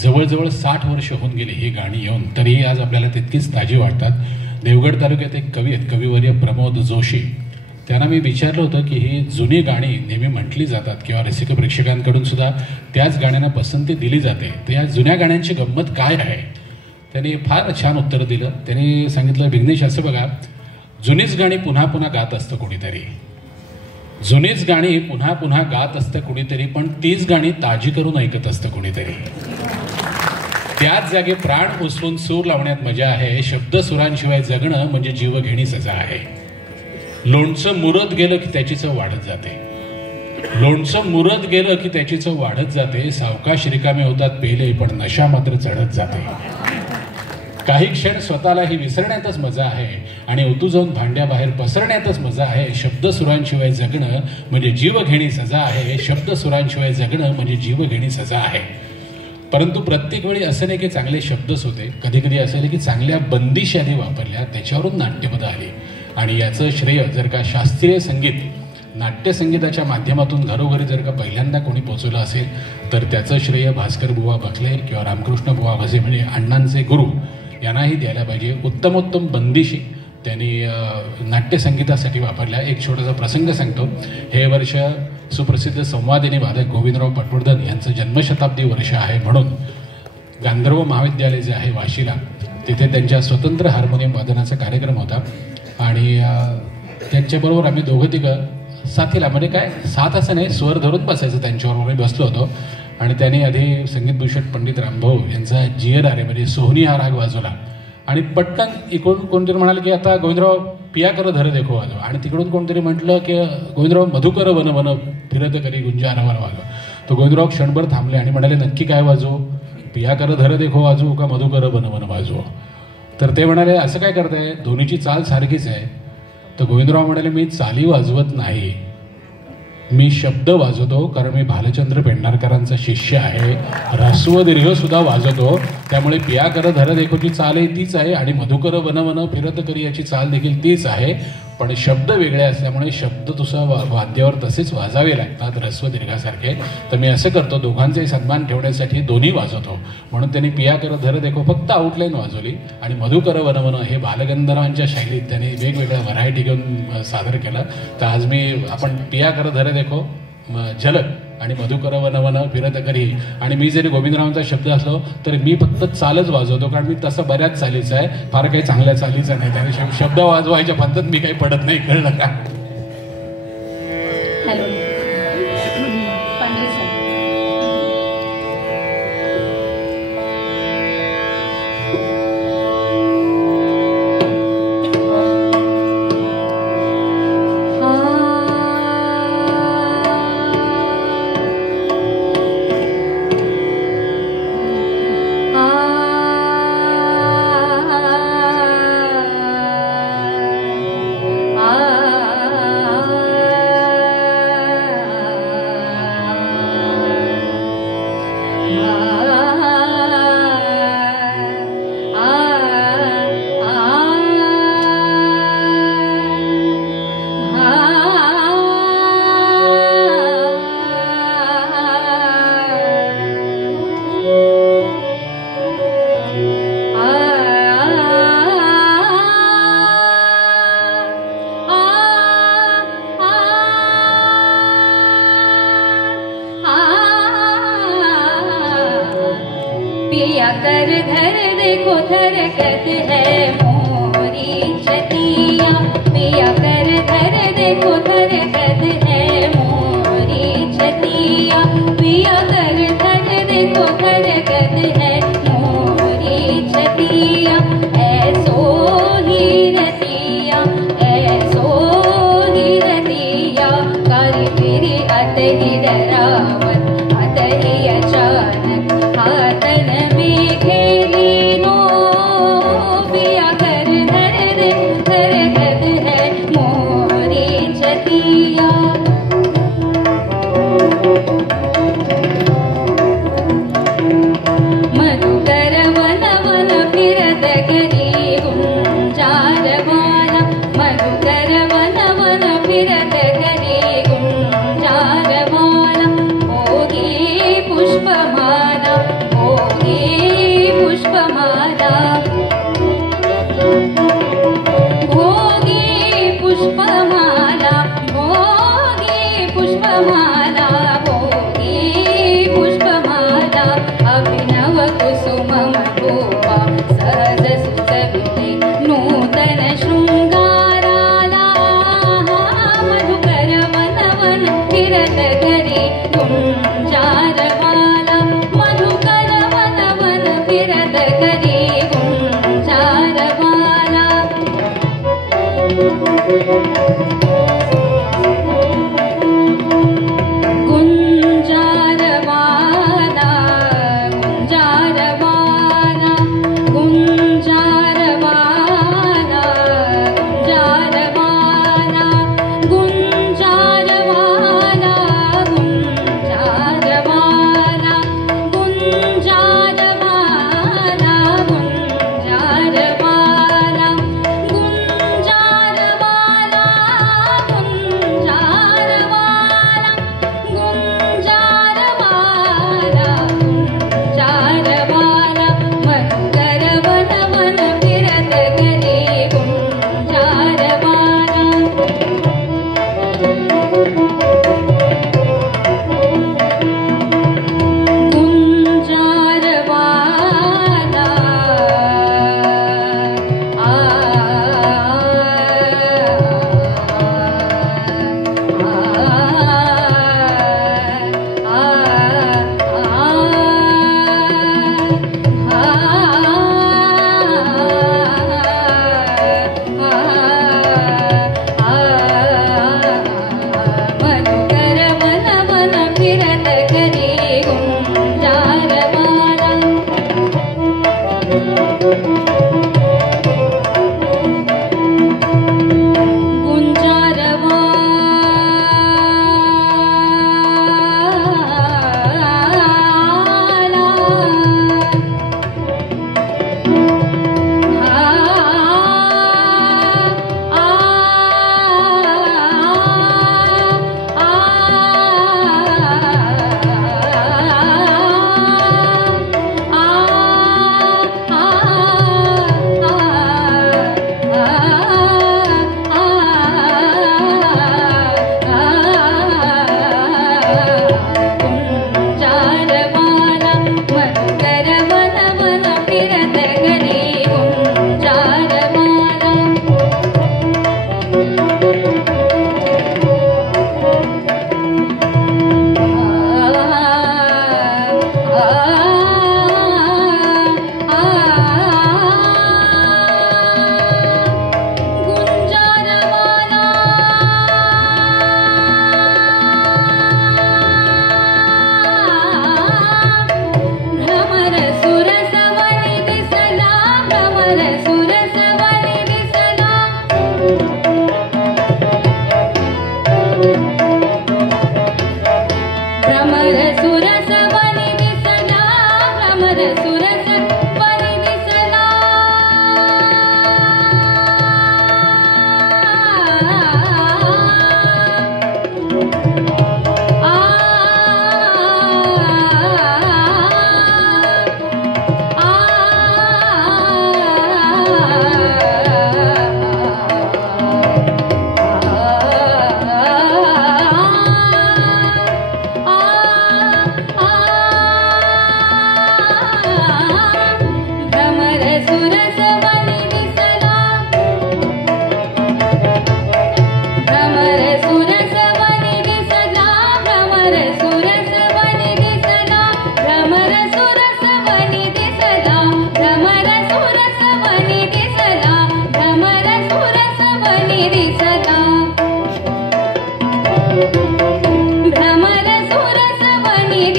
जवळजवळ 60 वर्ष होऊन गेली ही गाणी येऊन, तरीही आज आपल्याला तितकीच ताजी वाटतात. देवगड तालुक्यात एक कवी आहेत, कविवर्य प्रमोद जोशी. त्यांना मी विचारलं होतं की ही जुनी गाणी नेहमी म्हटली जातात किंवा रसिक प्रेक्षकांकडून सुद्धा त्याच गाण्यांना पसंती दिली जाते, तर या जुन्या गाण्यांची गंमत काय आहे? त्यांनी फार छान उत्तर दिलं. त्यांनी सांगितलं, विघ्नेश असं बघा, जुनीच गाणी पुन्हा पुन्हा गात असतं कोणीतरी, जुनीच गाणी पुन्हा पुन्हा गात असतं कुणीतरी, पण तीच गाणी ताजी करून ऐकत असतं कुणीतरी. त्याच जागी प्राण उसळून सूर लावण्यात मजा आहे, शब्द सुरांशिवाय जगणं म्हणजे जीवघेणी सजा आहे. लोणचं मुरत गेलं की त्याची चव वाढत जाते, लोणचं मुरत गेलं की त्याची चव वाढत जाते. सावकाश रिकामे होतात पेले, पण नशा मात्र चढत जाते. काही क्षण स्वतःलाही विसरण्यातच मजा आहे आणि उतू जाऊन भांड्याबाहेर पसरण्यातच मजा आहे. शब्द सुरांशिवाय जगणं म्हणजे जीवघेणी सजा आहे, शब्द सुरांशिवाय जगणं म्हणजे जीवघेणी सजा आहे. परंतु प्रत्येक वेळी असं नाही की चांगले शब्दच होते, कधी कधी असं नाही की चांगल्या बंदिशी आधी वापरल्या, त्याच्यावरून नाट्यपदं आली. आणि याचं श्रेय जर का शास्त्रीय संगीत, नाट्यसंगीताच्या माध्यमातून घरोघरी जर का पहिल्यांदा कोणी पोचवलं असेल तर त्याचं श्रेय भास्कर बुवा बखले किंवा रामकृष्ण बुवा भजे म्हणजे अण्णांचे गुरु यांनाही द्यायला पाहिजे. उत्तमोत्तम बंदिशी त्यांनी नाट्यसंगीतासाठी वापरल्या. एक छोटासा प्रसंग सांगतो. हे वर्ष सुप्रसिद्ध संवादिनी वादक गोविंदराव पटवर्धन यांचं जन्मशताब्दी वर्ष आहे, म्हणून गांधर्व महाविद्यालय जे आहे वाशीला, तिथे त्यांच्या स्वतंत्र हार्मोनियम वादनाचा कार्यक्रम होता. आणि त्यांच्याबरोबर आम्ही दोघं तिघं साथीला, म्हणजे काय साथ असं नाही, स्वर धरून बसायचं त्यांच्याबरोबर. मी बसलो होतो आणि त्यांनी आधी संगीतभूषण पंडित रामभाऊ यांचा GRRA म्हणजे सोहनी हा राग वाजवला आणि पटकन इकडून कोणतरी म्हणाले की आता गोविंदराव पिया कर धर देखो वाजव, आणि तिकडून कोणतरी म्हटलं की गोविंदराव मधुकर वन वन फिरत करी गुंजारावर वाजव. तो गोविंदराव क्षणभर थांबले आणि म्हणाले, नक्की काय वाजवू, पिया कर धर देखो वाजवू का मधुकर वन वन वाजवू? तर ते म्हणाले, असं काय करताय, दोन्हीची चाल सारखीच आहे. तर गोविंदराव म्हणाले, मी चाली वाजवत नाही, मी शब्द वाजवतो, कारण मी भालचंद्र पेंढारकरांचा शिष्य आहे. ऱ्हस्व दीर्घ सुद्धा वाजवतो, त्यामुळे पिया कर धर देखोची चालही तीच आहे आणि मधुकर वन वन फिरत करी याची चाल देखील तीच आहे. पण शब्द वेगळे असल्यामुळे शब्द तुझा वाद्यावर तसेच वाजावे लागतात ऱ्हस्व दीर्घासारखे. तर मी असं करतो, दोघांचाही सन्मान ठेवण्यासाठी दोन्ही वाजवतो. म्हणून त्यांनी पिया कर धर देखो फक्त आउटलाईन वाजवली आणि मधुकर वन वन हे बालगंधर्वांच्या शैलीत त्यांनी वेगवेगळ्या व्हरायटी घेऊन सादर केलं. तर आज आपण पिया कर धर देखो झलक आणि मधुकर वन वन फिरत करी, आणि मी जरी गोविंदरावांचा शब्द असलो तर मी फक्त चालच वाजवतो, कारण मी तसं बऱ्याच चालीचा आहे, फार काही चांगल्या चालीचा नाही. त्याने शब्द वाजवायच्या पद्धत मी काही पडत नाही, कळलं का? आ कर धर देखो धरकत है मोरी छतिया, पिया कर धर देखो धरकत है मोरी छतिया, पिया कर धर देखो धरकत है मोरी छतिया। ऐसो ही रतिया, ऐसो ही रतिया, कारी फिरी अतही डरावत अतही अचानक हाथन में खेली नो, पिया कर धर दे धरकत है मोरी छतिया। मधुकर वन वन फिरत करी गुंजारवाला, मधुकर वन वन फिरत करी गुंजारवाला। भोगी पुष्पमाला, भोगी पुष्पमाला, भोगी पुष्पमाला, भोगी पुष्पमाला, भोगी पुष्पमाला। अभिनव कुसुम मधुपा सहज सुसविते नूतन शृंगाराला, मधुकर वन वन फिरत करी गुंजारवाला, मधुकर वन वन फिरत करी गुंजारवाला। गुंजारवाला, गुंजारवाला, गुंजारवाला, गुंजारवाला, गुंजारवाला, गुंजारवाला, गुंजारवाला, गुंजारवाला, गुंजारवाला,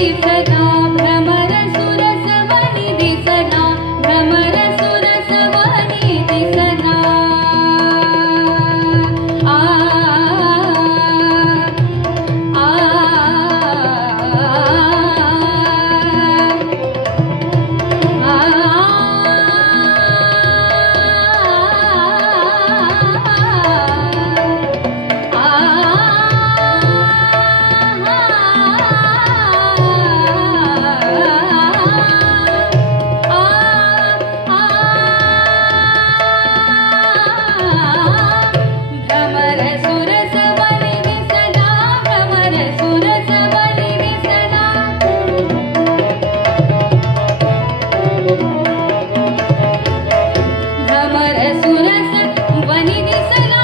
दिसला भ्रमर सुरसवनी दिसला भ्रमर सुरसवनी दिसला आ आ भ्रमर सुरसवनी दिसला भ्रमर सुरसवनी दिसला भ्रमर सुरसवनी दिसला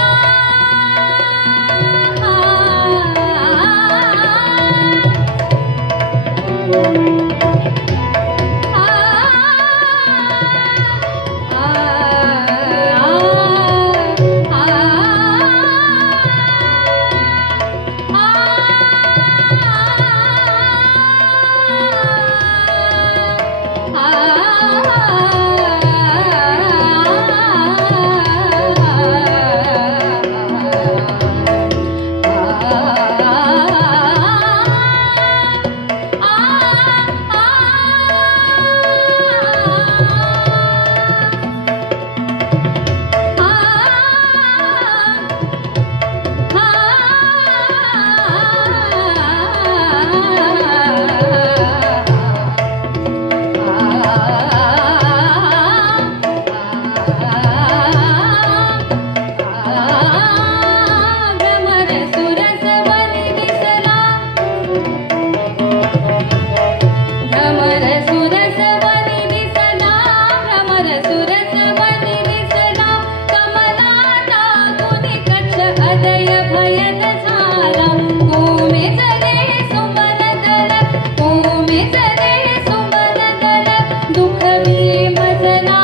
भ्रमर सुरसवनी दिसला भ्रमर सुरसवनी दिसला भ्रमर सुरसवनी दिसला कमला टाकुनी कक्ष अदय भयन झाला कोमे जरे सुमन दल कोमे जरे सुमन दल दुःख विमजला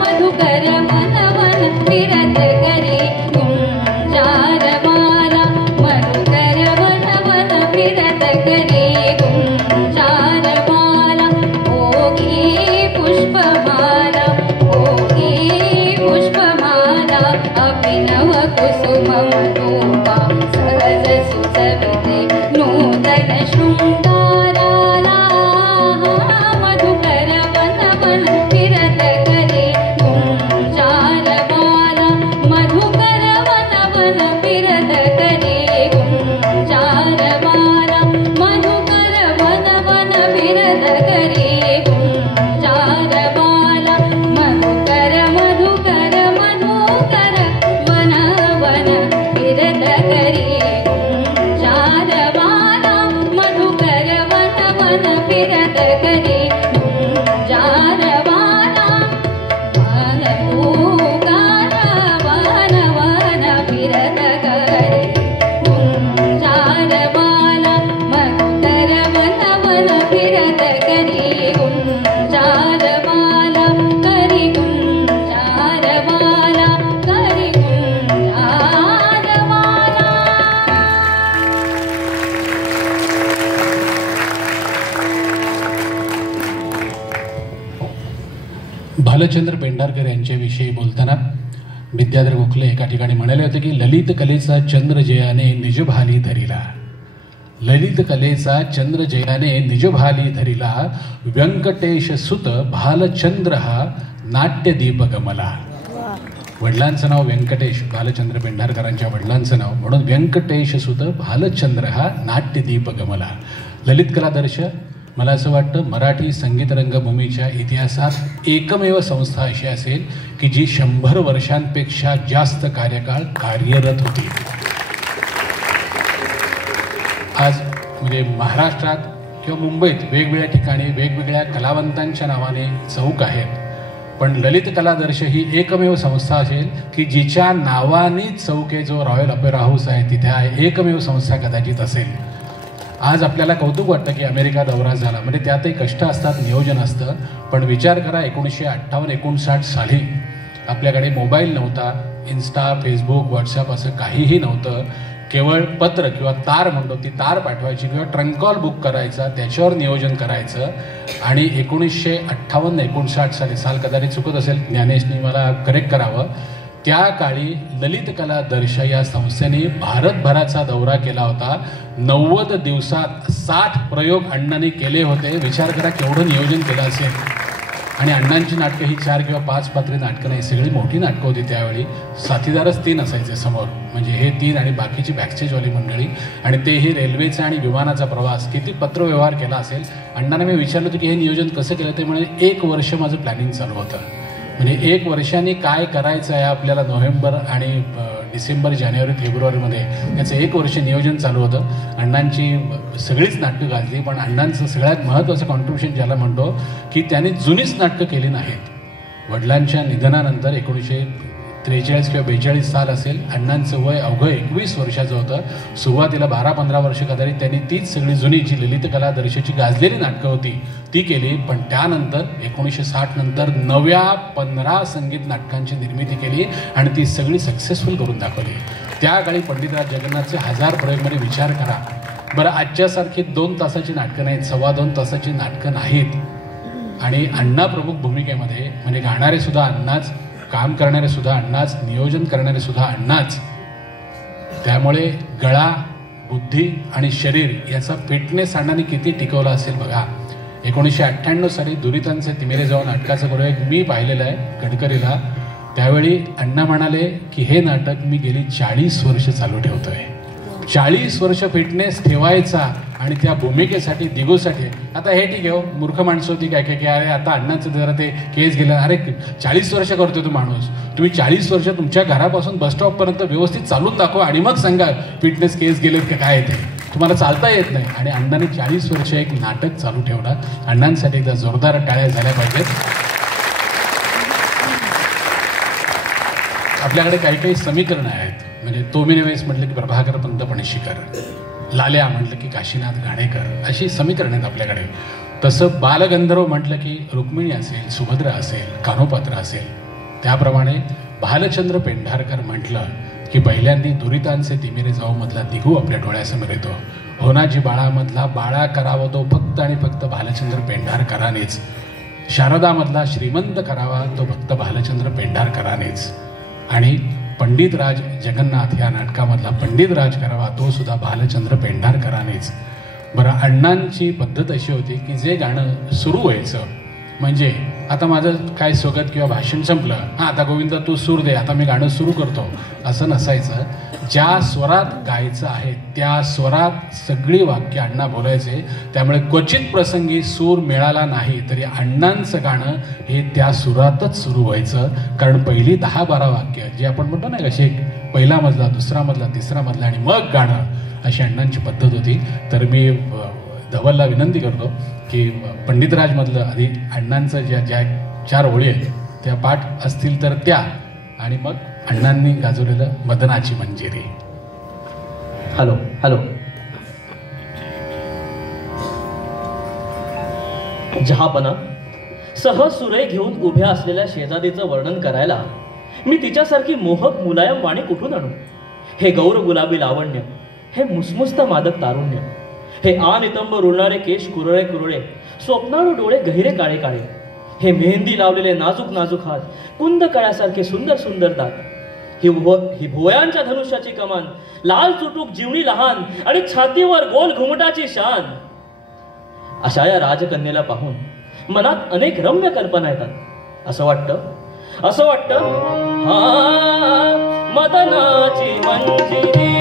मधुकर मन मन फिरत करे गुंजारमाला मधुकर मन मन फिरत करे गुंजारमाला भोगी पुष्पमाला भोगी पुष्पमाला अभिनव कुसुम मधुपा सहज सुसविते नूतन शृंगाराला मधुकर मन मन फिरत करे गुंजारमाला मधुकर मन मन फिरत करे गुंजारमाला मधुकर मन मन फिरत करे गुंजारमाला मधुकर मधुकर मधुकर वन वन फिरत करे गुंजारमाला मधुकर वन वन फिरत करे गुंजारमाला वन पूकार वन वन फिरत करे गुंजारमाला मधुकर वन वन फिरत करे गुंजारमाला करे गुंजारमाला करे गुंजारमाला भालचंद्र पेंढारकर यांच्याविषयी बोलताना विद्याधर गोखले एका ठिकाणी म्हणाले होते की ललित कलेचा चंद्र जयाने निजभाली धरिला ललित कलेचा चंद्र जयाने निजभाली धरिला व्यंकटेश सुत भालचंद्र हा नाट्यदीप गमला. वडिलांचं नाव व्यंकटेश, भालचंद्र पेंढारकरांच्या वडिलांचं नाव, म्हणून व्यंकटेश सुत भालचंद्र हा नाट्यदीप गमला. ललित कलादर्श मला असं वाटतं मराठी संगीत रंगभूमीच्या इतिहासात एकमेव संस्था अशी असेल की जी 100 वर्षांपेक्षा जास्त कार्यकाळ कार्यरत होती. आज म्हणजे महाराष्ट्रात किंवा मुंबईत वेगवेगळ्या ठिकाणी वेगवेगळ्या कलावंतांच्या नावाने चौक आहेत, पण ललित कलादर्श ही एकमेव संस्था असेल की जिच्या नावानेच चौक आहे, जो रॉयल ऑपेरा हाऊस आहे तिथे आहे, एकमेव संस्था कदाचित असेल. आज आपल्याला कौतुक वाटतं की अमेरिका दौरा झाला, म्हणजे त्यातही कष्ट असतात, नियोजन असतं, पण विचार करा 1958-59 साली आपल्याकडे मोबाईल नव्हता, इन्स्टा, फेसबुक, व्हॉट्सअप असं काहीही नव्हतं. केवळ पत्र किंवा तार म्हणतो ती तार पाठवायची किंवा ट्रंक कॉल बुक करायचा, त्याच्यावर नियोजन करायचं. आणि 1958-59 साली, साल कदाचित चुकत असेल, ज्ञानेशनी मला करेक्ट करावं, त्या काळी ललित कला दर्श या संस्थेने भारतभराचा दौरा केला होता. 90 दिवसात 60 प्रयोग अण्णांनी केले होते. विचार करा केवढं नियोजन केलं असेल. आणि अण्णांची नाटकं ही 4 किंवा 5 पात्री नाटकं नाही, सगळी मोठी नाटकं होती त्यावेळी. साथीदारच 3 असायचे समोर, म्हणजे हे 3 आणि बाकीची बॅकस्टेजवाली मंडळी. आणि तेही रेल्वेचा आणि विमानाचा प्रवास, किती पत्रव्यवहार केला असेल. अण्णांना मी विचारलं होतं की हे नियोजन कसं केलं, ते म्हणजे 1 वर्ष माझं प्लॅनिंग चालू होतं. म्हणजे 1 वर्षांनी काय करायचं आहे आपल्याला, नोव्हेंबर आणि डिसेंबर, जानेवारी, फेब्रुवारीमध्ये याचं 1 वर्ष नियोजन चालू होतं. अण्णांची सगळीच नाटकं गाजली, पण अण्णांचं सगळ्यात महत्त्वाचं कॉन्ट्रिब्युशन ज्याला म्हणतो की त्यांनी जुनीच नाटकं केली नाहीत. वडिलांच्या निधनानंतर 1943 किंवा 42 साल असेल, अण्णांचं वय अवघं 21 वर्षाचं होतं. सुरुवातीला 12-15 वर्ष कदाचित त्यांनी तीच सगळी जुनी जी ललित कला दर्शची गाजलेली नाटकं होती ती केली. पण त्यानंतर 1960 नंतर नव्या 15 संगीत नाटकांची निर्मिती केली आणि ती सगळी सक्सेसफुल करून दाखवली. त्या काळी पंडितराज जगन्नाथचे 1000 प्रयोगमध्ये विचार करा बरं. आजच्यासारखी 2 तासाची नाटकं नाहीत, 2.25 तासाची नाटकं नाहीत. आणि अण्णा प्रमुख भूमिकेमध्ये, म्हणजे गाणारे सुद्धा अण्णाच, काम करणारे सुद्धा अण्णाच, नियोजन करणारे सुद्धा अण्णाच. त्यामुळे गळा, बुद्धी आणि शरीर याचा फिटनेस अण्णांनी किती टिकवला असेल बघा. 1998 साली दुरितांचे तिमिरे जाऊन नाटकाचं प्रयोग मी पाहिलेलं आहे गडकरीला. त्यावेळी अण्णा म्हणाले की हे नाटक मी गेली 40 वर्ष चालू ठेवतोय. 40 वर्ष फिटनेस ठेवायचा आणि त्या भूमिकेसाठी, दिगूसाठी. आता हे ठीक आहे, मूर्ख माणसं होती काय काय की अरे आता अण्णांचं जरा ते केस गेलं, अरे 40 वर्ष करतोय तो माणूस, तुम्ही 40 वर्ष तुमच्या घरापासून बसस्टॉपपर्यंत व्यवस्थित चालून दाखवा आणि मग सांगा फिटनेस केस गेलेत का काय ते, तुम्हाला चालता येत नाही. आणि अण्णांनी 40 वर्ष एक नाटक चालू ठेवलं. अण्णांसाठी एकदा जोरदार टाळ्या झाल्या पाहिजेत. आपल्याकडे काही काही समीकरणं आहेत, म्हणजे तोमिनेवेस म्हटलं की प्रभाकर पंत पणशीकर, लाल्या म्हटलं की काशीनाथ घाणेकर, अशी समीकरणं आहेत आपल्याकडे. तसं बालगंधर्व म्हटलं की रुक्मिणी असेल, सुभद्रा असेल, कान्होपात्र असेल. त्याप्रमाणे भालचंद्र पेंढारकर म्हटलं की पहिल्यांदा दुरितांचे तिमिरे जाऊ मधला दिगू आपल्या डोळ्यासमोर येतो. होनाजी बाळामधला बाळा करावा तो फक्त आणि फक्त भालचंद्र पेंढारकरानेच. शारदामधला श्रीमंत करावा तो फक्त भालचंद्र पेंढारकरानेच. आणि पंडितराज जगन्नाथ या नाटकामधला पंडितराज करावा तो सुद्धा भालचंद्र पेंढारकरानेच. बरं, अण्णांची पद्धत अशी होती की जे गाणं सुरू व्हायचं, म्हणजे आता माझं काय स्वागत किंवा भाषण संपलं, हां आता गोविंदा तू सूर दे, आता मी गाणं सुरू करतो, असं नसायचं. ज्या स्वरात गायचं आहे त्या स्वरात सगळी वाक्य अण्णा बोलायचे. त्यामुळे क्वचित प्रसंगी सूर मिळाला नाही तरी अण्णांचं गाणं हे त्या सुरातच सुरू व्हायचं. कारण पहिली 10-12 वाक्य जे आपण म्हणतो ना कसे, पहिला मजला, दुसरा मजला, तिसरा मजला आणि मग गाणं, अशी अण्णांची पद्धत होती. तर मी धवलला विनंती करतो की पंडितराजमधलं आधी अण्णांचं ज्या 4 ओळी आहेत त्या पाठ असतील तर त्या, आणि मग अण्णांनी गाजवलेलं मदनाची मंजिरी. Hello hello. जहापना, सहज सुरे घेऊन उभ्या असलेल्या शेजारीचं वर्णन करायला मी तिच्यासारखी मोहक मुलायम वाणी कुठून आणू? हे गौर गुलाबी लावण्य, हे मुसमुस्त मादक तारुण्य, हे आनितंब रुळणारे केश कुरळे कुरळे, स्वप्नाळू डोळे गहिरे काळे काळे, हे मेहंदी लावलेले नाजूक नाजूक हात, कुंद कळ्यासारखे सुंदर सुंदर दात, ही भुवयांच्या धनुष्याची कमान, लाल चुटूक जीवनी लहान आणि छातीवर गोल घुमटाची शान. अशा या राजकन्येला पाहून मनात अनेक रम्य कल्पना येतात. असं वाटतं हा मदनाची मंजिरी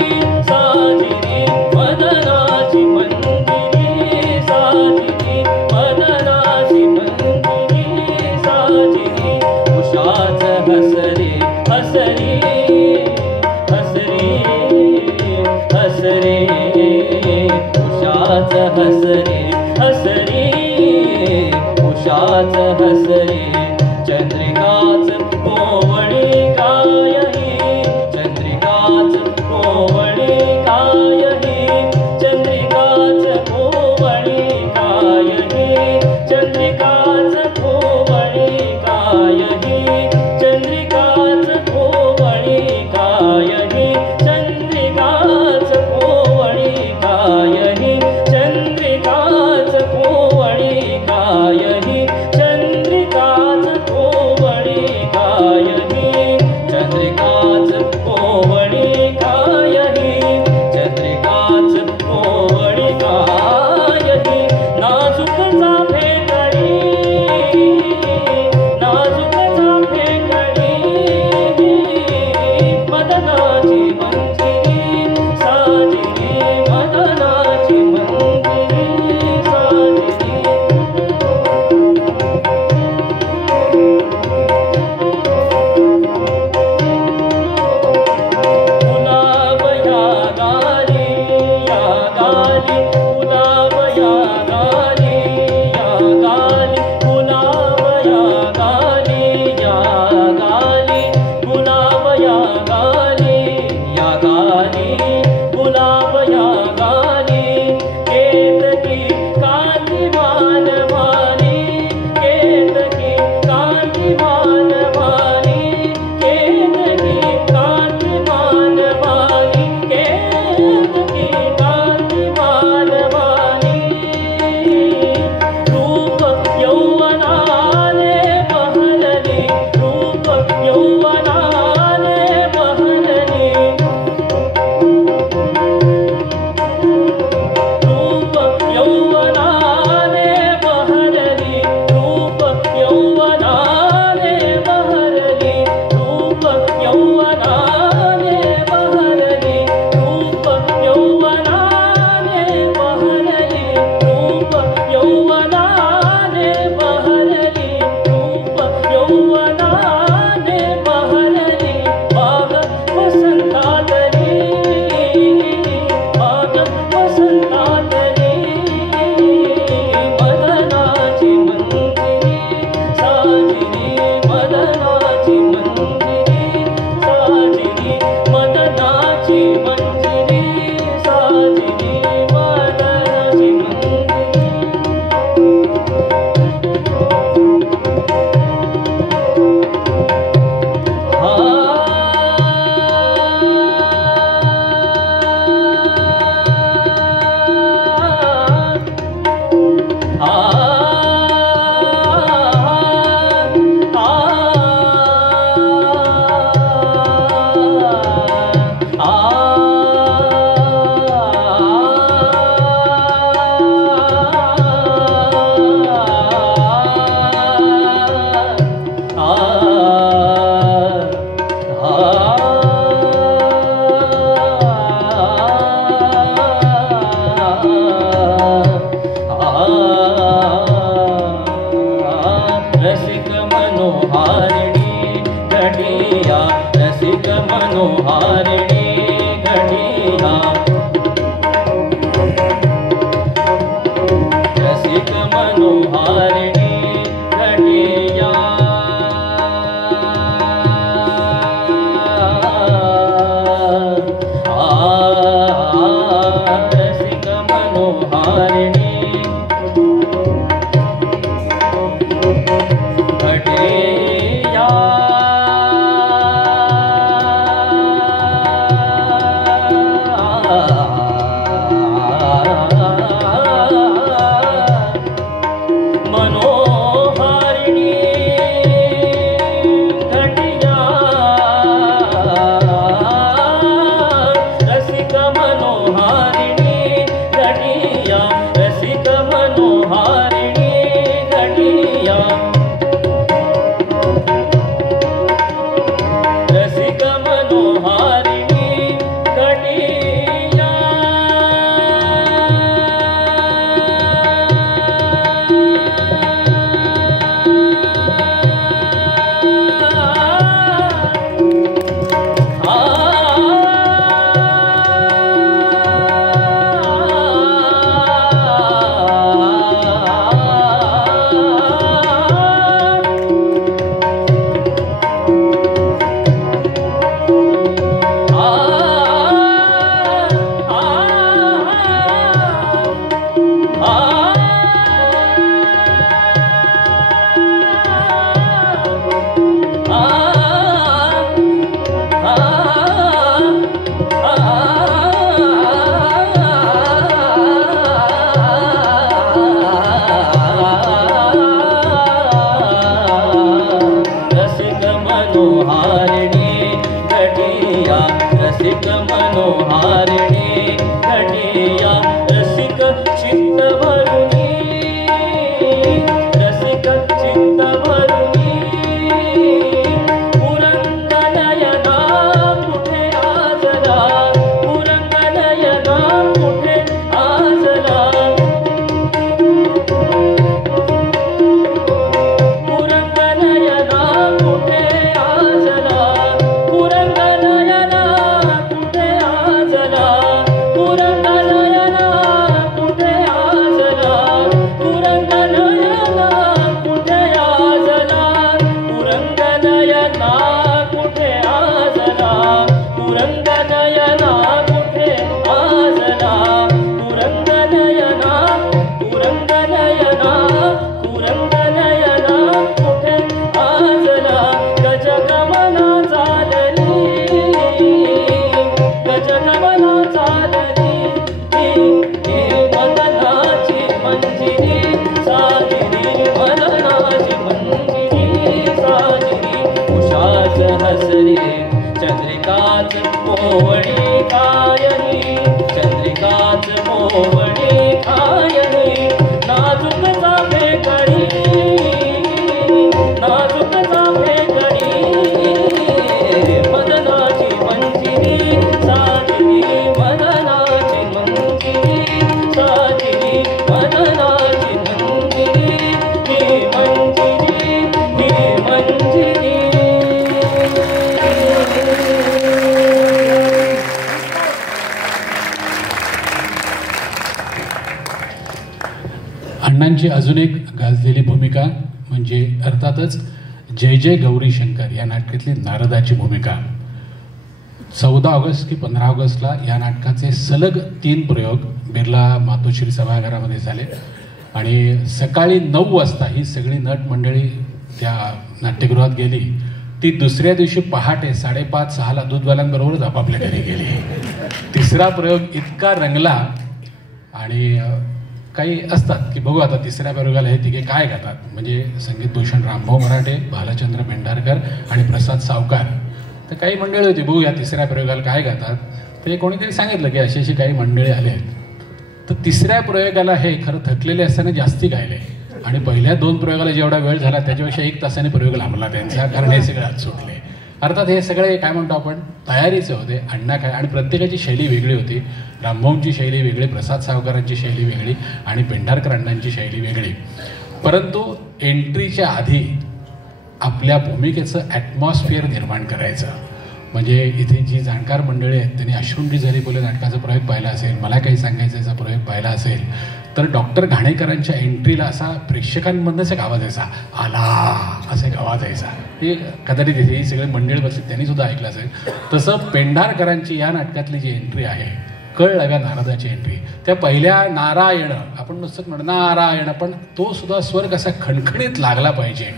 साजिरी, मदनाची मंजिरी साजिरी, मदनाची मंजिरी साजिरी, उषाच हसरे हसरी हसरी हसरे, उषाच हसरे हसरी उषाच हसरे, चंद्रिकाच कोवळी कायही, चंद्रिकाच कोवळी कायही, चंद्रिकाच कोवळी कायही, चंद्रिकाच कोवळी कायही, चंद्रिकाच कोवळी कायही, चंद्रिकाच कायही चंद्रिकाच कोवळी कायही चंद्रिकाच कोवळी कायही चंद्रिकाच कोवळी कायही चंद्रिकाच कोवळी कायही नाजूक चाफे कळी नाजूक चाफे कळी मदनाची मंजिरी साजिरी मदनाची मंजिरी साजिरी गुलाब या गाली गुलाब या गाली गुलाब या गाली गुलाब या गाली गुलाब या गाली केतकी कांती मानवानी केतकी कांती मानवानी केतकी कांती मानवानी केतकी कांती मानवानी रूप यौवनाने बहरली रूप यौवनाने बहरली रूप यौवनाने बहरली रूप यौवनाने बहरली रूप यौवनाने बहरली रूप यौवनाने बहरली रूप यौवनाने बहरली रूप यौवनाने बहरली बाग वसंतातली बाग वसंतातली मदनाची मंजिरी साजिरी मदनाची मंजिरी साजिरी मदनाची मंजिरी साजिरी मदनाची मंजिरी रसिक मनोहारिणी घडिया रसिक मनोहारिणी घडिया रसिक मनोहारिणी घडिया रसिक मनोहारिणी घडिया मनोहारिणी घडिया रसिक मनोहारिणी घडिया नयना कुठे आजला तुरंग नयना कुठे आजला तुरंग नयना कुठे आजला तुरंग नयना कुठे आजला तुरंग नयना तुरंग नयना तुरंग नयना कुठे आजला गजगमना चालली गजगमना चालली मदनाची मंजिरी साजिरी मदनाची मंजिरी साजिरी उषाच हसरी चंद्रिकाच पोवणी कायनी चंद्रिकाच पोवणी कायनी नाजूक चाफे कडी नाजूक चाफे कडी मदनाची मंजिरी साजिरी मदनाची मंजिरी साजिरी मदनाची मंजिरी मंजिरी मंजिरी अण्णांची अजून एक गाजलेली भूमिका म्हणजे अर्थातच जय जय गौरी शंकर या नाटकातली नारदाची भूमिका. 14 ऑगस्ट की 15 ऑगस्टला या नाटकाचे सलग 3 प्रयोग बिर्ला मातोश्री सभागृहामध्ये झाले आणि सकाळी 9 वाजता ही सगळी नट मंडळी त्या नाट्यगृहात गेली. ती दुसऱ्या दिवशी पहाटे 5:30-6ला दूधवाल्यांबरोबरच आपापल्या घरी गेली. तिसरा प्रयोग इतका रंगला आणि काही असतात की बघू आता तिसऱ्या प्रयोगाला हे तिघे काय गातात. म्हणजे संगीतभूषण रामभाऊ मराठे, भालचंद्र पेंढारकर आणि प्रसाद सावकार. तर काही मंडळी होती बघू या तिसऱ्या प्रयोगाला काय गातात. ते कोणीतरी सांगितलं की अशी अशी काही मंडळी आले आहेत. तर तिसऱ्या प्रयोगाला हे खरं थकलेले असताना जास्ती गायले आणि पहिल्या 2 प्रयोगाला जेवढा वेळ झाला त्याच्यापेक्षा 1 तासाने प्रयोग लांबला त्यांचा, कारण हे सगळे आज सुटले. अर्थात हे सगळे काय म्हणतो आपण तयारीचे होते. अण्णा काय आणि प्रत्येकाची शैली वेगळी होती. रामभाऊंची शैली वेगळी, प्रसाद सावकारांची शैली वेगळी आणि पेंढारकर अण्णांची शैली वेगळी. परंतु एंट्रीच्या आधी आपल्या भूमिकेचं ॲटमॉस्फिअर निर्माण करायचं. म्हणजे इथे जी जाणकार मंडळी आहेत त्यांनी अश्रुंडी झरी बोले नाटकाचा प्रयोग पाहिला असेल, मला काही सांगायचा प्रयोग पाहिला असेल, तर डॉक्टर घाणेकरांच्या एंट्रीला असा प्रेक्षकांमधनच एक आवाज यायचा, आला असा एक आवाज यायचा. हे कदाचित इथे ही सगळे मंडळी बसले त्यांनी सुद्धा ऐकलं असेल. तसं पेंढारकरांची या नाटकातली जी एंट्री आहे, कळलं का नारदाची एंट्री, त्या पहिल्या नारायण आपण नुसतं म्हणतो नारायण, पण तो सुद्धा स्वर कसा खणखणीत लागला पाहिजे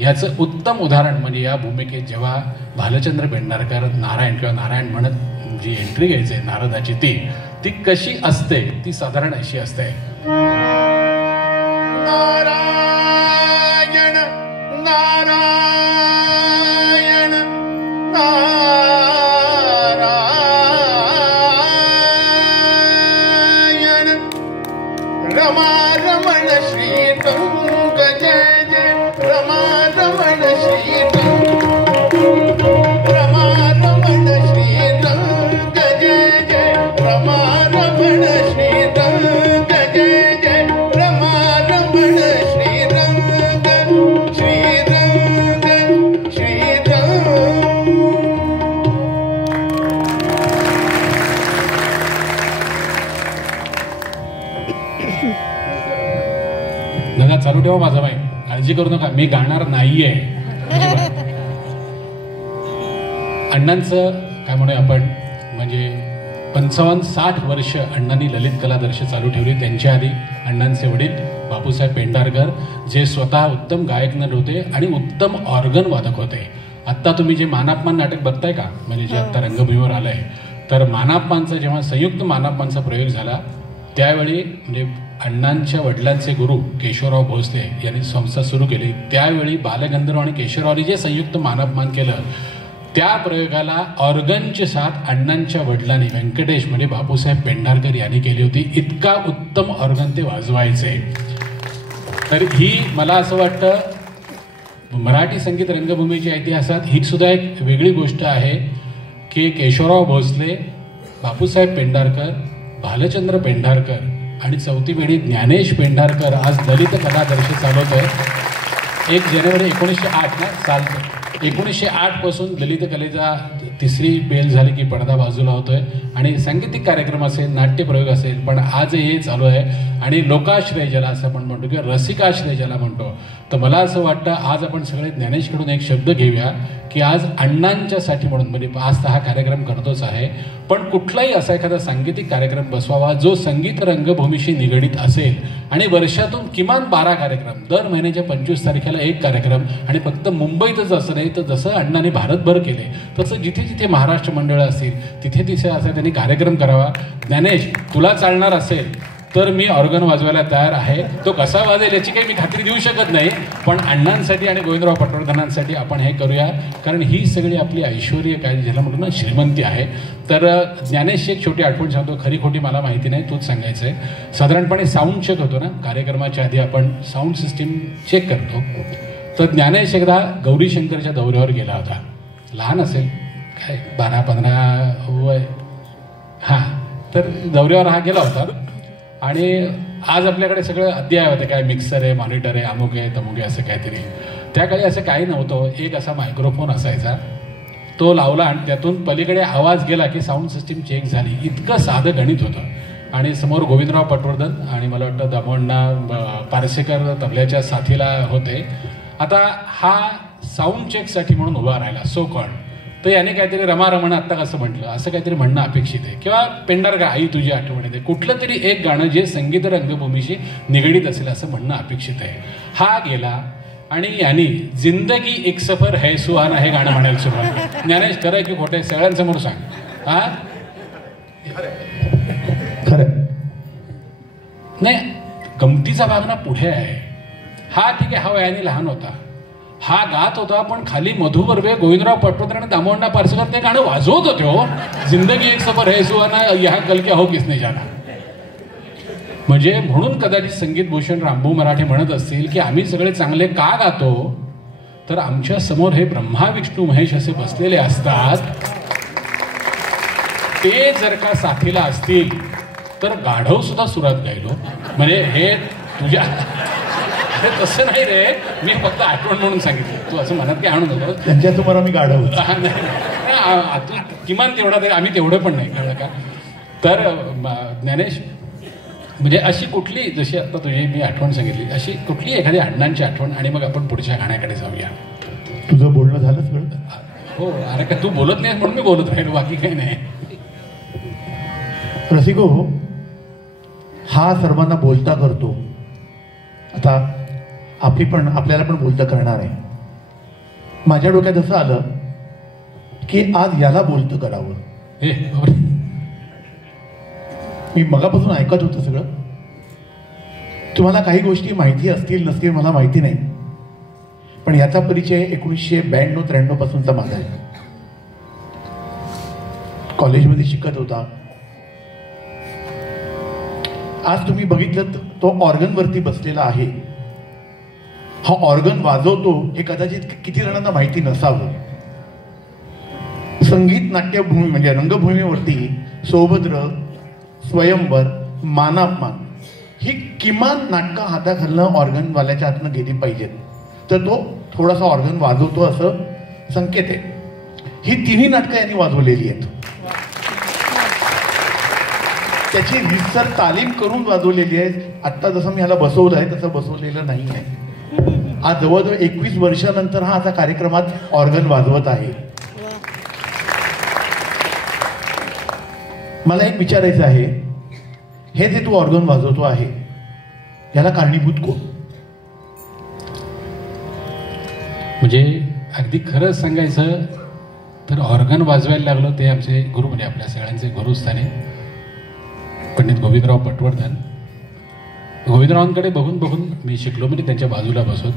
याचं उत्तम उदाहरण म्हणजे या भूमिकेत जेव्हा भालचंद्र पेंढारकर नारायण किंवा नारायण म्हणत जी एंट्री घ्यायची नारदाची ती कशी असते, ती साधारण अशी असते. नारायण नारायण नारायण रमा रमण श्रीरंग जय जय रमा रमण श्रीरंग रमा रमण श्रीरंग जय जय रमा रमण श्रीरंग जय जय रमा रमण श्रीरंग श्रीरंग श्रीरंग. दादा चालू ठेवा माझा बाई, काळजी करू नका, मी गाणार नाहीये. अण्णांचं काय म्हणूया आपण म्हणजे 55-60 वर्ष अण्णांनी ललित कलादर्श चालू ठेवली. त्यांच्या आधी अण्णांचे वडील बापूसाहेब पेंढारकर जे स्वतः उत्तम गायक नट होते आणि उत्तम ऑर्गन वादक होते. आत्ता तुम्ही जे मानापमान नाटक बघताय का, म्हणजे जे आत्ता रंगभूमीवर आलंय, तर मानापमानचा जेव्हा संयुक्त मानापमानचा प्रयोग झाला त्यावेळी म्हणजे अण्णांच्या वडिलांचे गुरु केशवराव भोसले यांनी संस्था सुरू केली. त्यावेळी बालगंधर्व आणि केशवरावनी जे संयुक्त मानापमान केलं त्या प्रयोगाला ऑर्गनची साथ अण्णांच्या वडिलांनी व्यंकटेश म्हणजे बापूसाहेब पेंढारकर यांनी केली होती. इतका उत्तम ऑर्गन ते वाजवायचे. तर ही मला असं वाटतं मराठी संगीत रंगभूमीच्या इतिहासात ही सुद्धा एक वेगळी गोष्ट आहे की केशवराव भोसले, बापूसाहेब पेंढारकर, भालचंद्र पेंढारकर आणि चौथी पिढी ज्ञानेश पेंढारकर आज ललित कलादर्श चालवत आहे. 1 जानेवारी 1908 ना साल 1908 पासून ललित कलेचा तिसरी बेल झाली की पडदा बाजूला होतोय आणि सांगीतिक कार्यक्रम असेल, नाट्यप्रयोग असेल, पण आज हे चालू आहे आणि लोकाश्रय ज्याला असं आपण म्हणतो किंवा रसिकाश्रय ज्याला म्हणतो. तर मला असं वाटतं आज आपण सगळे ज्ञानेशकडून एक शब्द घेऊया की आज अण्णांच्यासाठी म्हणून, म्हणजे आज तर हा कार्यक्रम करतोच आहे, पण कुठलाही असा एखादा सांगीतिक कार्यक्रम बसवावा जो संगीत रंगभूमीशी निगडीत असेल आणि वर्षातून किमान 12 कार्यक्रम, दर महिन्याच्या 25 तारखेला एक कार्यक्रम, आणि फक्त मुंबईतच असं नाही तर जसं अण्णांनी भारतभर केले तसं जिथे जिथे महाराष्ट्र मंडळं असतील तिथे तिथे असा त्यांनी कार्यक्रम करावा. ज्ञानेश, तुला चालणार असेल तर मी ऑर्गन वाजवायला तयार आहे. तो कसा वाजेल याची काही मी खात्री देऊ शकत नाही, पण अण्णांसाठी आणि गोविंदराव पटवर्धनांसाठी आपण हे करूया, कारण ही सगळी आपली ऐश्वर्य काय ज्याला म्हणतो ना श्रीमंती आहे. तर ज्ञानेशची एक छोटी आठवण सांगतो, खरी खोटी मला माहिती नाही, तूच सांगायचं आहे. साधारणपणे साऊंड चेक होतो ना, कार्यक्रमाच्या आधी आपण साऊंड सिस्टीम चेक करतो. तर ज्ञानेश एकदा गौरी शंकरच्या दौऱ्यावर गेला होता. लहान असेल काय 12-15 वय, हां. तर दौऱ्यावर हा गेला होता आणि आज आपल्याकडे सगळं अद्ययावत होते, काय मिक्सर आहे, मॉनिटर आहे, अमुक आहे, तमुक आहे, असं काहीतरी. त्या काळी असं काही नव्हतं. एक असा मायक्रोफोन असायचा, तो लावला आणि त्यातून पलीकडे आवाज गेला की साऊंड सिस्टीम चेक झाली. इतकं साधं गणित होतं. आणि समोर गोविंदराव पटवर्धन आणि मला वाटतं दामोण्णा पारसेकर तबल्याच्या साथीला होते. आता हा साऊंड चेकसाठी म्हणून उभा राहिला सो कॉल्ड. तर याने काहीतरी रमारमण आत्ता कसं म्हटलं असं काहीतरी म्हणणं अपेक्षित आहे, किंवा पेंढारका आई तुझी आठवण येते, कुठलं तरी एक गाणं जे संगीत रंगभूमीशी निगडीत असेल असं म्हणणं अपेक्षित आहे. हा गेला आणि यांनी जिंदगी एक सफर है सुहाना हे गाणं म्हणायला सुरुवात केली. ज्ञानेश, खरं की खोटे सगळ्यांसमोर सांग. हा खरं नाही, गमतीचा भाग ना पुढे आहे. हा ठीक आहे, हा वयाने लहान होता, हा गात होता, पण खाली मधु बर्वे, गोविंदराव पटवर्धन आणि दामोण्णा पारसेकर ते गाणं वाजवत होते. हो, जिंदगी एक सफर है सुहाना, यहाँ कल क्या हो किसने जाना. म्हणजे म्हणून कदाचित संगीत भूषण रामभाऊ मराठे म्हणत असतील की आम्ही सगळे चांगले का गातो, तर आमच्या समोर हे ब्रह्मा विष्णू महेश असे बसलेले असतात. ते जर का साथीला असतील तर गाढव सुद्धा सुरात गायलो. म्हणजे हे तुझ्या तसं नाही रे, मी फक्त आठवण म्हणून सांगितलं, तू असं मनात काय आणून होतो त्यांच्यासमोर आम्ही गाढव. किमान तेवढा तरी आम्ही तेवढं पण नाही, कळलं का. तर ज्ञानेश, म्हणजे अशी कुठली, जशी आता तुझी मी आठवण सांगितली, अशी कुठली एखादी अण्णांची आठवण, आणि मग आपण पुढच्या गाण्याकडे जाऊया. तुझं बोलणं झालं सगळं? हो. अरे का तू बोलत नाहीस म्हणून मी बोलत राहिलो, बाकी काही नाही. रसिको, हा सर्वांना बोलता करतो. आता आपल्याला पण बोलता करणार आहे. माझ्या डोक्यात असं आलं की आज याला बोलतं करावं. हे मी मगापासून ऐकत होतं सगळं. तुम्हाला काही गोष्टी माहिती असतील नसतील मला माहिती नाही, पण याचा परिचय 1992-93 पासूनचा माझा आहे. कॉलेजमध्ये शिकत होता. आज तुम्ही बघितलं तो ऑर्गनवरती बसलेला आहे. हा ऑर्गन वाजवतो हे कदाचित किती जणांना माहिती नसावं. संगीत नाट्यभूमी म्हणजे रंगभूमीवरती सौभद्र, स्वयंवर, मानापमान ही किमान नाटकं हाताखालनं ऑर्गनवाल्याच्या हातनं गेली पाहिजेत, तर तो थोडासा ऑर्गन वाजवतो असं संकेत आहे. ही तिन्ही नाटकं यांनी वाजवलेली आहेत. त्याची रितसर तालीम करून वाजवलेली आहे. आत्ता जसं मी ह्याला बसवलं आहे तसं बसवलेलं नाही आहे. आज जवळजवळ 21 वर्षानंतर हा आता कार्यक्रमात ऑर्गन वाजवत आहे. मला एक विचारायचं आहे, हे जे तू ऑर्गन वाजवतो आहे याला कारणीभूत कोण? म्हणजे अगदी खरंच सांगायचं तर ऑर्गन वाजवायला लागलो ते आमचे गुरु, म्हणजे आपल्या सगळ्यांचे गुरुस्थानी पंडित गोविंदराव पटवर्धन. गोविंदरावांकडे बघून बघून मी शिकलो, म्हणजे त्यांच्या बाजूला बसून.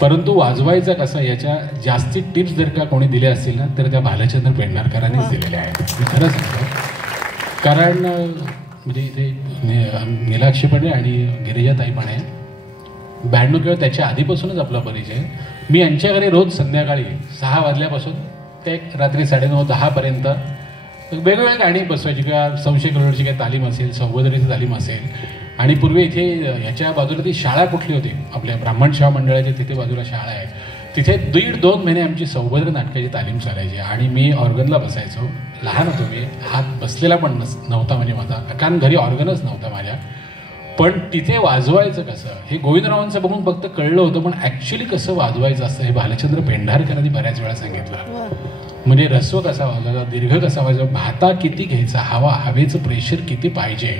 परंतु वाजवायचा कसा याच्या जास्ती टिप्स जर का कोणी दिल्या असतील ना तर त्या भालचंद्र पेंढारकरांनीच दिलेल्या आहेत. मी खरं सांगतो, कारण म्हणजे इथे नीलाक्षी पण आहे आणि गिरिजाताई पण आहे. 92 किंवा त्याच्या आधीपासूनच आपला परिचय. मी यांच्या घरी रोज संध्याकाळी 6 वाजल्यापासून ते रात्री 9:30-10 पर्यंत वेगवेगळ्या गाणी बसवायची, किंवा संशय करोडची काही तालीम असेल, सौभद्रीची तालीम असेल. आणि पूर्वी इथे ह्याच्या बाजूला ती शाळा कुठली होती, आपल्या ब्राह्मण सेवा मंडळाच्या तिथे बाजूला शाळा आहे, तिथे 1.5-2 महिने आमची सौभद्र नाटकाची तालीम चालायची आणि मी ऑर्गनला बसायचो. लहान होतो मी, हात बसलेला पण नव्हता म्हणजे माझा, कारण घरी ऑर्गनच नव्हता माझ्या. पण तिथे वाजवायचं कसं हे गोविंदरावांचं बघून फक्त कळलं होतं, पण ॲक्च्युली कसं वाजवायचं असतं हे भालचंद्र पेंढारकरांनी बऱ्याच वेळा सांगितलं. म्हणजे ऱ्हस्व कसा वाजवायचा, दीर्घ कसा वाजवायचा, भाता किती घ्यायचा, हवेचं प्रेशर किती पाहिजे,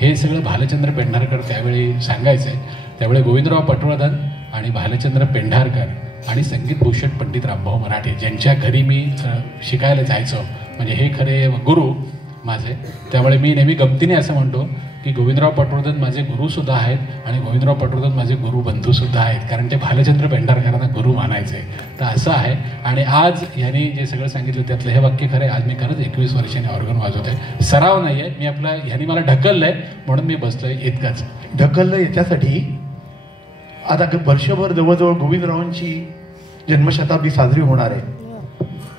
हे सगळं भालचंद्र पेंढारकर त्यावेळी सांगायचे. त्यावेळी गोविंदराव पटवर्धन आणि भालचंद्र पेंढारकर आणि संगीतभूषण पंडित रामभाऊ मराठे ज्यांच्या घरी मी शिकायला जायचो, म्हणजे हे खरे गुरु माझे. त्यामुळे मी नेहमी गमतीने असं म्हणतो की गोविंदराव पटवर्धन माझे गुरुसुद्धा आहेत आणि गोविंदराव पटवर्धन माझे गुरुबंधूसुद्धा आहेत, कारण ते भालचंद्र पेंढारकरांना गुरु मानायचे. तर असं आहे. आणि आज ह्यांनी जे सगळं सांगितलं त्यातलं हे वाक्य खरं आहे. आज मी खरंच 21 वर्षांनी ऑर्गन वाजवतोय. सराव नाही आहे, मी आपला ह्यांनी मला ढकललंय म्हणून मी बसलोय इतकंच. ढकललं याच्यासाठी आता वर्षभर जवळजवळ गोविंदरावांची जन्मशताब्दी साजरी होणार आहे.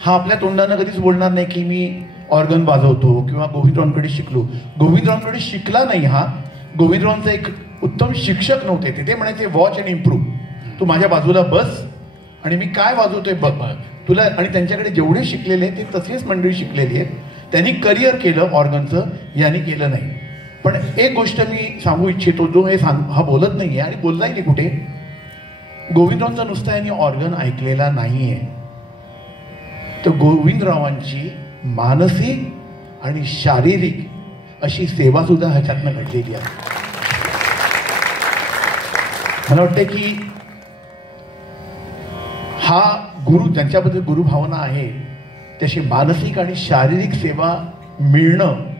हा आपल्या तोंडानं कधीच बोलणार नाही की मी ऑर्गन वाजवतो किंवा गोविंदरावांकडे शिकलो. गोविंदरावांकडे शिकला नाही हा. गोविंदरावांचा एक उत्तम शिक्षक नव्हते ते म्हणायचे वॉच अँड इम्प्रूव्ह. तू माझ्या बाजूला बस आणि मी काय वाजवतोय बघ तुला. आणि त्यांच्याकडे जेवढे शिकलेले ते तसेच मंडळी शिकलेली आहेत. त्यांनी करिअर केलं ऑर्गनचं, यांनी केलं नाही. पण एक गोष्ट मी सांगू इच्छितो, जो हे हा बोलत नाहीये आणि बोललाही नाही कुठे. गोविंदरावांचा नुसता यांनी ऑर्गन ऐकलेला नाहीये, तर गोविंदरावांची मानसिक आणि शारीरिक अशी सेवा सुद्धा ह्याच्यातनं घडलेली आहे. मला वाटतं की हा गुरु ज्यांच्याबद्दल गुरुभावना आहे त्याची मानसिक आणि शारीरिक सेवा मिळणं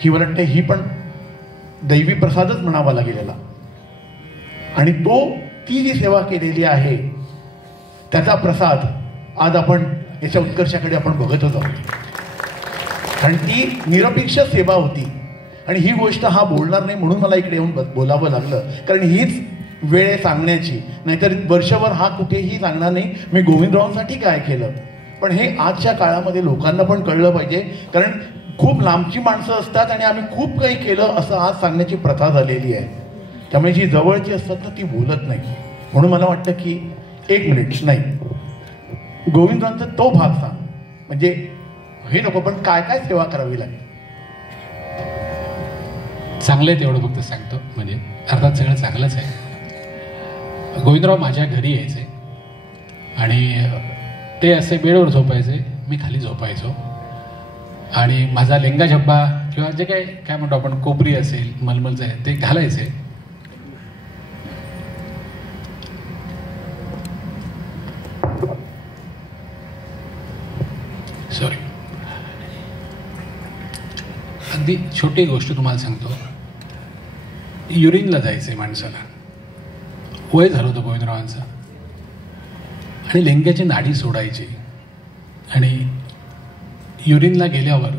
ही मला वाटतं ही पण दैवी प्रसादच म्हणावा लागेल. आणि ती जी सेवा केलेली आहे त्याचा प्रसाद आज आपण याच्या उत्कर्षाकडे आपण बघतच आहोत. कारण ती निरपेक्ष सेवा होती. आणि ही गोष्ट हा बोलणार नाही म्हणून मला इकडे येऊन बोलावं लागलं, कारण हीच वेळ सांगण्याची. नाहीतर वर्षभर हा कुठेही सांगणार नाही मी गोविंदरावांसाठी काय केलं. पण हे आजच्या काळामध्ये लोकांना पण कळलं पाहिजे, कारण खूप लांबची माणसं असतात आणि आम्ही खूप काही केलं असं आज सांगण्याची प्रथा झालेली आहे. त्यामुळे जी जवळची असतात ना ती बोलत नाही. म्हणून मला वाटतं की 1 मिनिट नाही, गोविंदरावांचा तो भाग सांग. म्हणजे हे नको, पण काय काय सेवा करावी लागेल. चांगलं आहे तेवढं फक्त सांगतो. म्हणजे अर्थात सगळं चांगलंच आहे. गोविंदराव माझ्या घरी यायचे आणि ते असे बेडवर झोपायचे, मी खाली झोपायचो. आणि माझा लेंगा झब्बा किंवा जे काय म्हणतो आपण कोपरी असेल मलमलचं आहे ते घालायचे. सॉरी, अगदी छोटी गोष्ट तुम्हाला सांगतो. युरिनला जायचंय माणसाला, वय झालं होतं गोविंदरावांचं, आणि लेंग्याची नाडी सोडायची. आणि युरिनला गेल्यावर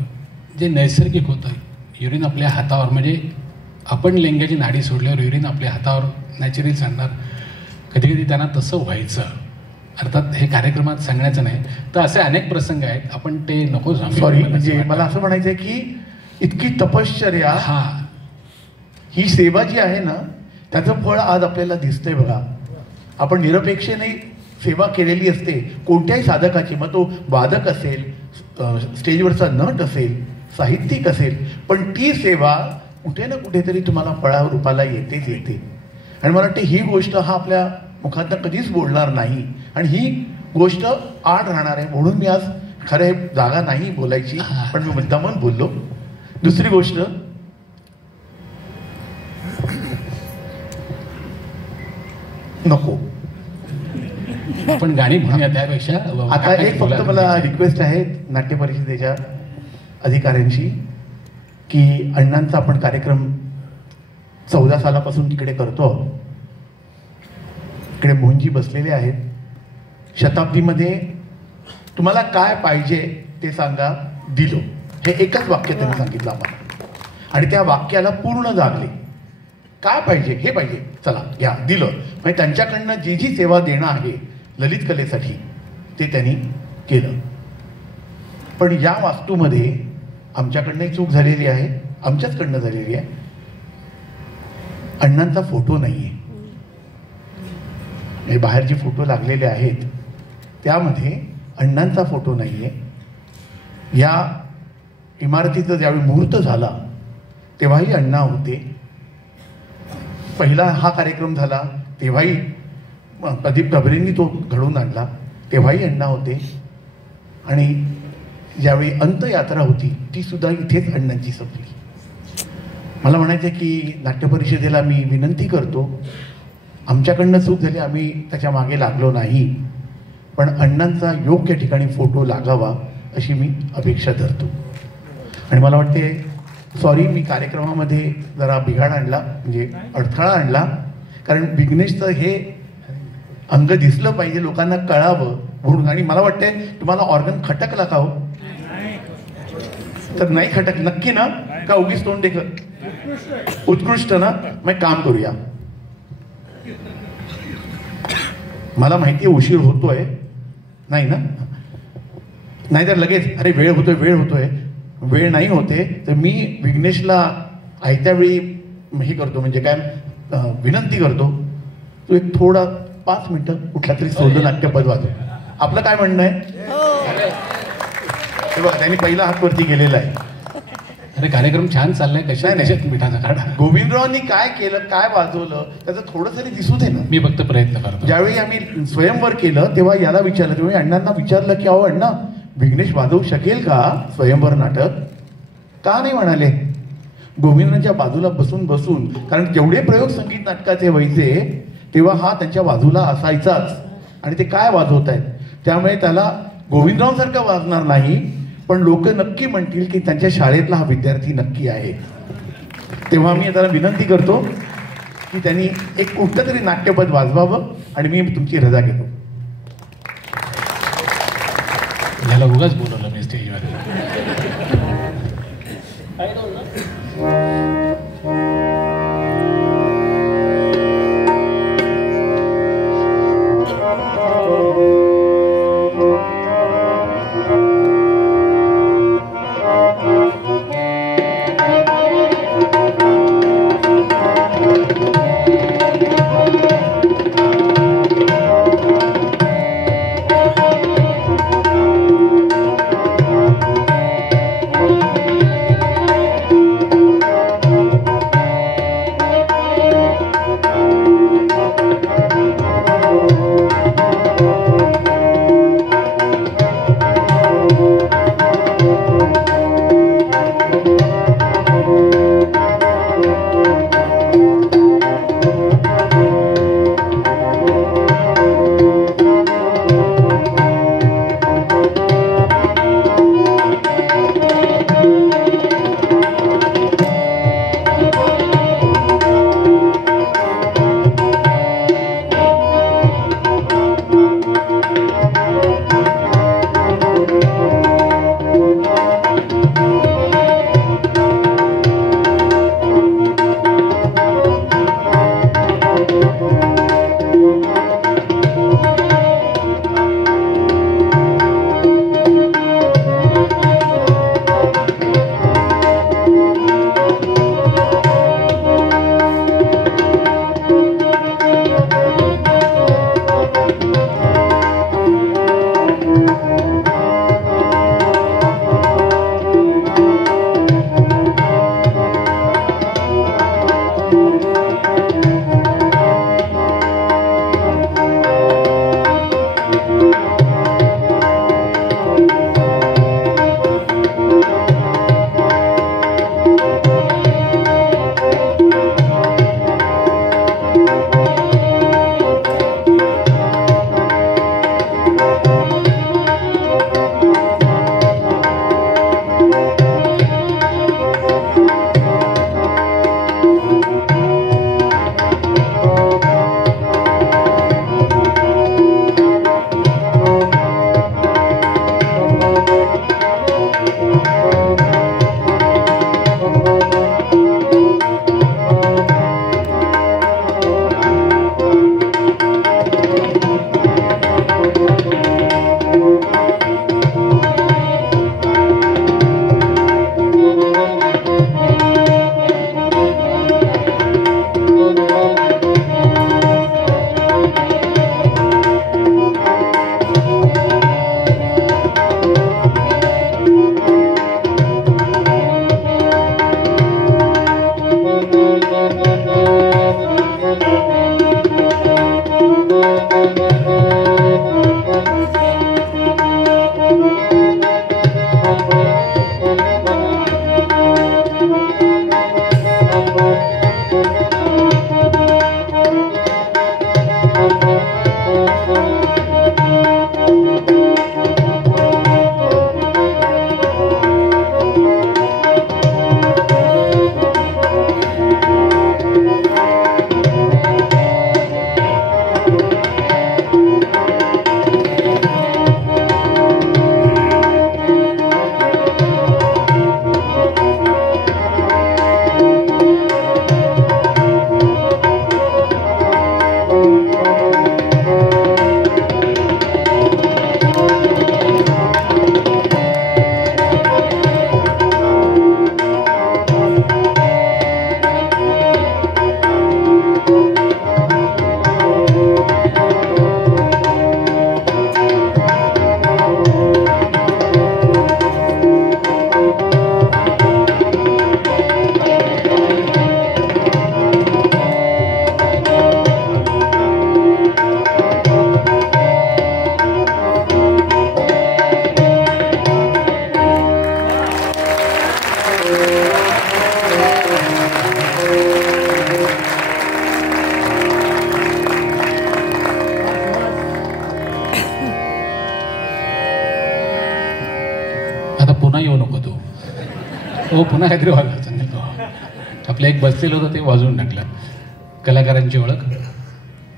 जे नैसर्गिक होतं युरिन आपल्या हातावर, म्हणजे आपण लेंग्याची नाडी सोडल्यावर युरिन आपल्या हातावर नॅचरली सांगणार. कधी कधी त्यांना तसं व्हायचं. अर्थात हे कार्यक्रमात सांगण्याचं नाही, तर असे अनेक प्रसंग आहेत, आपण ते नको सांगू. सॉरी, म्हणजे मला असं म्हणायचं आहे की इतकी तपश्चर्या, ही सेवा जी आहे ना त्याचं फळ आज आपल्याला दिसतंय बघा. आपण निरपेक्षेने सेवा केलेली असते कोणत्याही साधकाची, मग तो वादक असेल, स्टेजवरचा नट असेल, साहित्यिक असेल, पण ती सेवा कुठे ना कुठेतरी तुम्हाला फळा रूपाला येतेच येते. आणि मला वाटतं ही गोष्ट हा आपल्या मुखातनं कधीच बोलणार नाही आणि ही गोष्ट आड राहणार आहे. म्हणून मी आज खरं हे जागा नाही बोलायची, पण मी मुद्दामून बोललो. दुसरी गोष्ट, नको आपण गाणी म्हणूया त्यापेक्षा. आता एक फक्त मला रिक्वेस्ट आहे नाट्य परिषदेच्या अधिकाऱ्यांची की अण्णांचा आपण कार्यक्रम 14 सालापासून तिकडे करतो. इकडे मोहनजी बसलेले आहेत. शताब्दीमध्ये तुम्हाला काय पाहिजे ते सांगा, दिलो. हे एकच वाक्य त्यांनी सांगितलं आम्हाला आणि त्या वाक्याला पूर्ण जागले. काय पाहिजे, हे पाहिजे, चला घ्या, दिलं. म्हणजे त्यांच्याकडनं जी जी सेवा देणं आहे ललित कलेसाठी ते त्यांनी केलं. पण या वास्तूमध्ये आमच्याकडनं चूक झालेली आहे, आमच्याचकडनं झालेली आहे. अण्णांचा फोटो नाहीये. हे बाहेर जे फोटो लागलेले आहेत त्यामध्ये अण्णांचा फोटो नाही आहे. या इमारतीचा ज्यावेळी मुहूर्त झाला तेव्हाही अण्णा होते. पहिला हा कार्यक्रम झाला तेव्हाही प्रदीप ढबरेंनी तो घडवून आणला, तेव्हाही अण्णा होते. आणि ज्यावेळी अंतयात्रा होती ती सुद्धा इथेच अण्णांची संपली. मला म्हणायचं की नाट्यपरिषदेला मी विनंती करतो, आमच्याकडनं चूक झाली, आम्ही त्याच्या मागे लागलो नाही, पण अण्णांचा योग्य ठिकाणी फोटो लागावा अशी मी अपेक्षा धरतो. आणि मला वाटते सॉरी मी कार्यक्रमामध्ये जरा बिघाड आणला, म्हणजे अडथळा आणला, कारण विघ्नेशचं हे अंग दिसलं पाहिजे, लोकांना कळावं म्हणून. आणि मला वाटते तुम्हाला ऑर्गन खटकला का हो? तर नाही खटक नक्की ना, का उगीच तोंड देख? उत्कृष्ट ना, मग काम करूया. मला माहिती आहे उशीर होतोय, नाही ना, नाहीतर लगेच अरे वेळ होतोय. वेळ नाही होते तर मी विघ्नेशला आयत्या वेळी हे करतो, म्हणजे काय विनंती करतो, तू एक थोडा 5 मिनिटं कुठला तरी सोलं नाट्यपद वाजव. आपलं काय म्हणणं आहे? हे बघा त्यांनी पहिला हात वरती गेलेला आहे. अरे कार्यक्रम छान चाललाय, कशात मिठाचा काढा. गोविंदरावांनी काय केलं, काय वाजवलं त्याचं थोडं तरी दिसू दे ना. मी फक्त प्रयत्न करतो. ज्यावेळी आम्ही स्वयंवर केलं तेव्हा याला विचारलं, तेव्हा अण्णांना विचारलं की अहो अण्णा विघ्नेश वाजवू शकेल का स्वयंवर नाटक? का नाही म्हणाले. गोविंदरावांच्या बाजूला बसून कारण जेवढे प्रयोग संगीत नाटकाचे व्हायचे तेव्हा हा त्यांच्या बाजूला असायचाच. आणि ते काय वाजवत आहेत त्यामुळे त्याला गोविंदरावांसारखं वाजणार नाही, पण लोक नक्की म्हणतील की त्यांच्या शाळेतला हा विद्यार्थी नक्की आहे. तेव्हा मी त्याला विनंती करतो की त्यांनी एक कुठलं तरी नाट्यपद वाजवावं आणि मी तुमची रजा घेतो. याला उगाच बोलवलं मी स्टेजवर. तो पुन्हा काहीतरी वाजवा सांगेल तो. आपलं एक बसलेलं होतं ते वाजवून टाकलं. कलाकारांची ओळख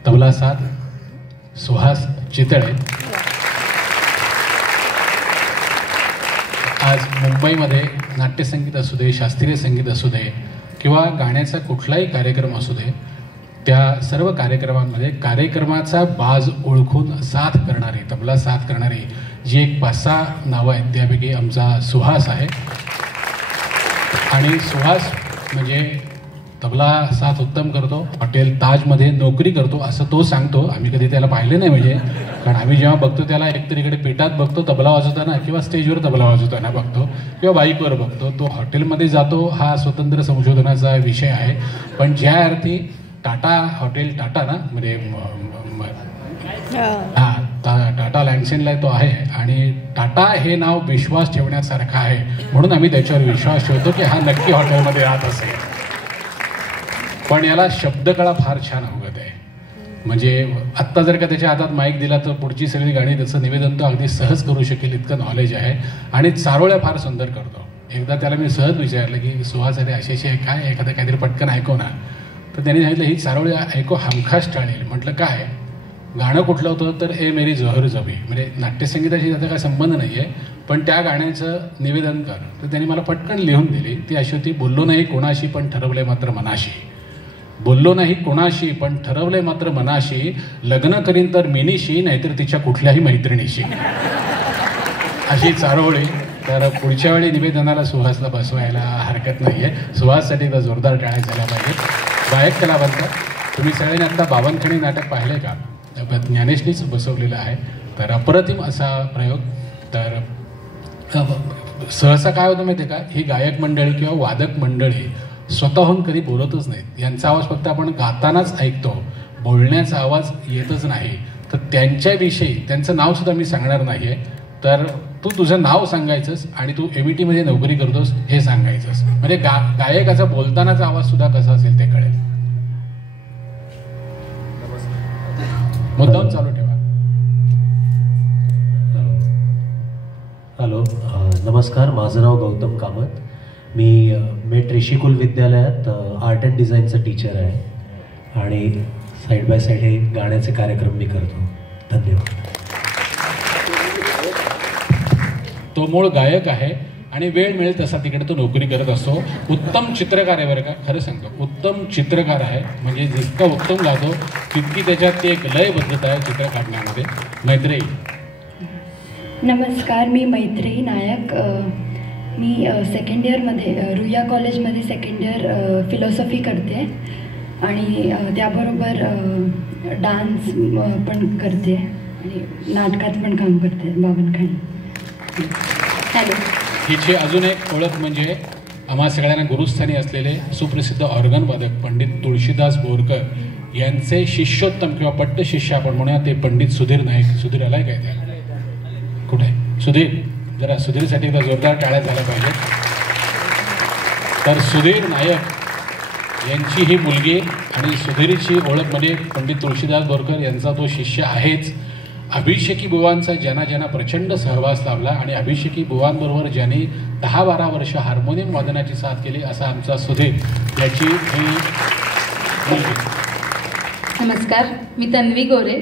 तबला साथ सुहास चितळे. आज मुंबईमध्ये नाट्यसंगीत असू दे, शास्त्रीय संगीत असू दे किंवा गाण्याचा कुठलाही कार्यक्रम असू दे, त्या सर्व कार्यक्रमांमध्ये कार्यक्रमाचा बाज ओळखून साथ करणारी, तबला साथ करणारी जी एक 5-6 नावं आहेत त्यापैकी आमचा सुहास आहे. आणि सुहास म्हणजे तबला साथ उत्तम करतो, हॉटेल ताजमध्ये नोकरी करतो असं तो सांगतो. आम्ही कधी त्याला पाहिलं नाही म्हणजे, कारण आम्ही जेव्हा बघतो त्याला एकतर इकडे पेटात बघतो तबला वाजवताना किंवा स्टेजवर तबला वाजवताना बघतो किंवा बाईकवर बघतो. तो हॉटेलमध्ये जातो हा स्वतंत्र संशोधनाचा विषय आहे. पण ज्या अर्थी टाटा हॉटेल टाटा ना म्हणजे टाटा लँडसेनला तो आहे आणि टाटा हे नाव विश्वास ठेवण्यासारखं आहे म्हणून आम्ही त्याच्यावर विश्वास ठेवतो की हा नक्की हॉटेलमध्ये राहत असेल. पण याला शब्दकळा फार छान अवगत आहे. म्हणजे आत्ता जर का त्याच्या हातात माईक दिला तर पुढची सगळी गाणी त्याचं निवेदन तो अगदी सहज करू शकेल इतकं नॉलेज आहे. आणि चारोळ्या फार सुंदर करतो. एकदा त्याला मी सहज विचारलं की सुहास अरे अशी आहे काय, एखादं काहीतरी पटकन ऐकव ना. तर त्यांनी सांगितलं ही चारोळी ऐकू हमखास टाळेल. म्हटलं काय गाणं कुठलं होतं तर ए मेरी जोहर जबी, म्हणजे नाट्यसंगीताशी त्याचा काय संबंध नाही आहे पण त्या गाण्याचं निवेदन कर. तर त्यांनी मला पटकन लिहून दिली. ती अशी होती, बोललो नाही कोणाशी पण ठरवले मात्र मनाशी, बोललो नाही कोणाशी पण ठरवले मात्र मनाशी, लग्न करीन तर मिनीशी नाहीतर तिच्या कुठल्याही मैत्रिणीशी. अशी चारोळी. तर पुढच्या वेळी निवेदनाला सुहासला बसवायला हरकत नाही आहे. सुहाससाठी तर जोरदार टाळ्या झाल्या पाहिजे. गायक कलावंत तुम्ही सगळ्यांनी आता बावनखणी नाटक पाहिलं का? ज्ञानेशनीच बसवलेलं आहे. तर अप्रतिम असा प्रयोग. तर सहसा काय होतं माहिती आहे का, ही गायक मंडळी किंवा वादक मंडळी स्वतःहून कधी बोलतच नाहीत. यांचा आवाज फक्त आपण गातानाच ऐकतो, बोलण्याचा आवाज येतच नाही. तर त्यांच्याविषयी त्यांचं नाव सुद्धा मी सांगणार नाही आहे. तर तू तुझं नाव सांगायचंस आणि तू MIT मध्ये नोकरी करतोस हे सांगायचंस. म्हणजे गायकाचा बोलतानाचा आवाज सुद्धा कसा असेल ते कळेल. मुद्दाम चालू ठेवा. हॅलो, नमस्कार. माझं नाव गौतम कामत. मी मेट ऋषिकुल विद्यालयात आर्ट अँड डिझाईनचं टीचर आहे आणि साईड बाय साईड हे गाण्याचे कार्यक्रम मी करतो. धन्यवाद. तो मूळ गायक आहे आणि वेळ मिळेल तसा तिकडे तो नोकरी करत असतो. उत्तम चित्रकार आहे बरं का, खरं सांगतो उत्तम चित्रकार आहे. म्हणजे जितका उत्तम गातो तितकी त्याच्यात ती एक लयबद्धता आहे चित्र काढण्यामध्ये. मैत्रेयी. नमस्कार, मी मैत्रेयी नायक. मी सेकंड इयरमध्ये रुईया कॉलेजमध्ये सेकंड इयर फिलॉसॉफी करते आणि त्याबरोबर डान्स पण करते आणि नाटकात पण काम करते बावनखणी. हॅलो. हिची अजून एक ओळख म्हणजे आम्हा सगळ्यांना गुरुस्थानी असलेले सुप्रसिद्ध ऑर्गन वादक पंडित तुळशीदास बोरकर यांचे शिष्योत्तम किंवा पट्ट शिष्य आपण म्हणूया ते पंडित सुधीर नाईक. सुधीर आलाय काय त्या? कुठे सुधीर? जरा सुधीरसाठी एकदा जोरदार टाळ्या झाल्या पाहिजेत. तर सुधीर नायक यांची ही मुलगी आणि सुधीरची ओळख म्हणजे पंडित तुळशीदास बोरकर यांचा तो शिष्य आहेच. अभिषेकी बुवांचा ज्यांना प्रचंड सहवास लाभला आणि अभिषेकी बुवांबरोबर ज्यांनी 10-12 वर्ष हार्मोनियम वादनाची साथ केली असा आमचा सुधीर याची ही मुलगी. नमस्कार, मी तन्वी गोरे.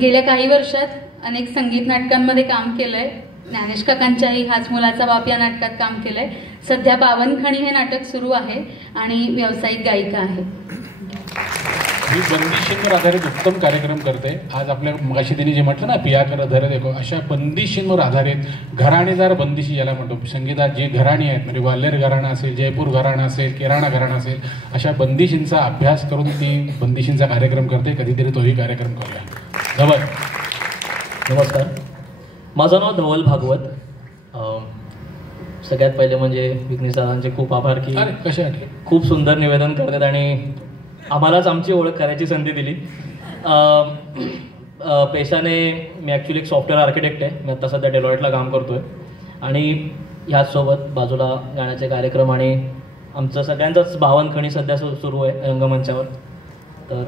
गेल्या काही वर्षात अनेक संगीत नाटकांमध्ये काम केलं आहे. ज्ञानेश काकांच्याही हाच मुलाचा बाप या नाटकात काम केलं आहे. सध्या बावनखणी हे नाटक सुरू आहे आणि व्यावसायिक गायिका आहे. मी बंदिशींवर आधारित उत्तम कार्यक्रम करते. आज आपल्या मगाशी त्यांनी जे म्हटलं ना पियाकर धर देखो, अशा बंदिशींवर आधारित घराणेदार बंदिशी ज्याला म्हणतो, संगीतात जे घराणी आहेत म्हणजे ग्वाल्हेर घराणं असेल, जयपूर घराणं असेल, किराणा घराणं असेल, अशा बंदिशींचा अभ्यास करून ती बंदिशींचा कार्यक्रम करते. कधीतरी तोही कार्यक्रम करूया. धवल. नमस्कार, माझं नाव धवल भागवत. सगळ्यात पहिले म्हणजे विघ्नेश दादांचे खूप आभार की कशासाठी खूप सुंदर निवेदन करतात आणि आम्हालाच आमची ओळख करायची संधी दिली. पेशाने मी ॲक्च्युली एक सॉफ्टवेअर आर्किटेक्ट आहे. मी आता सध्या डेलॉयटला काम करतो आहे आणि ह्याचसोबत बाजूला गाण्याचे कार्यक्रम आणि आमचं सगळ्यांचाच बावनखणी सध्या सुरू आहे रंगमंचावर. तर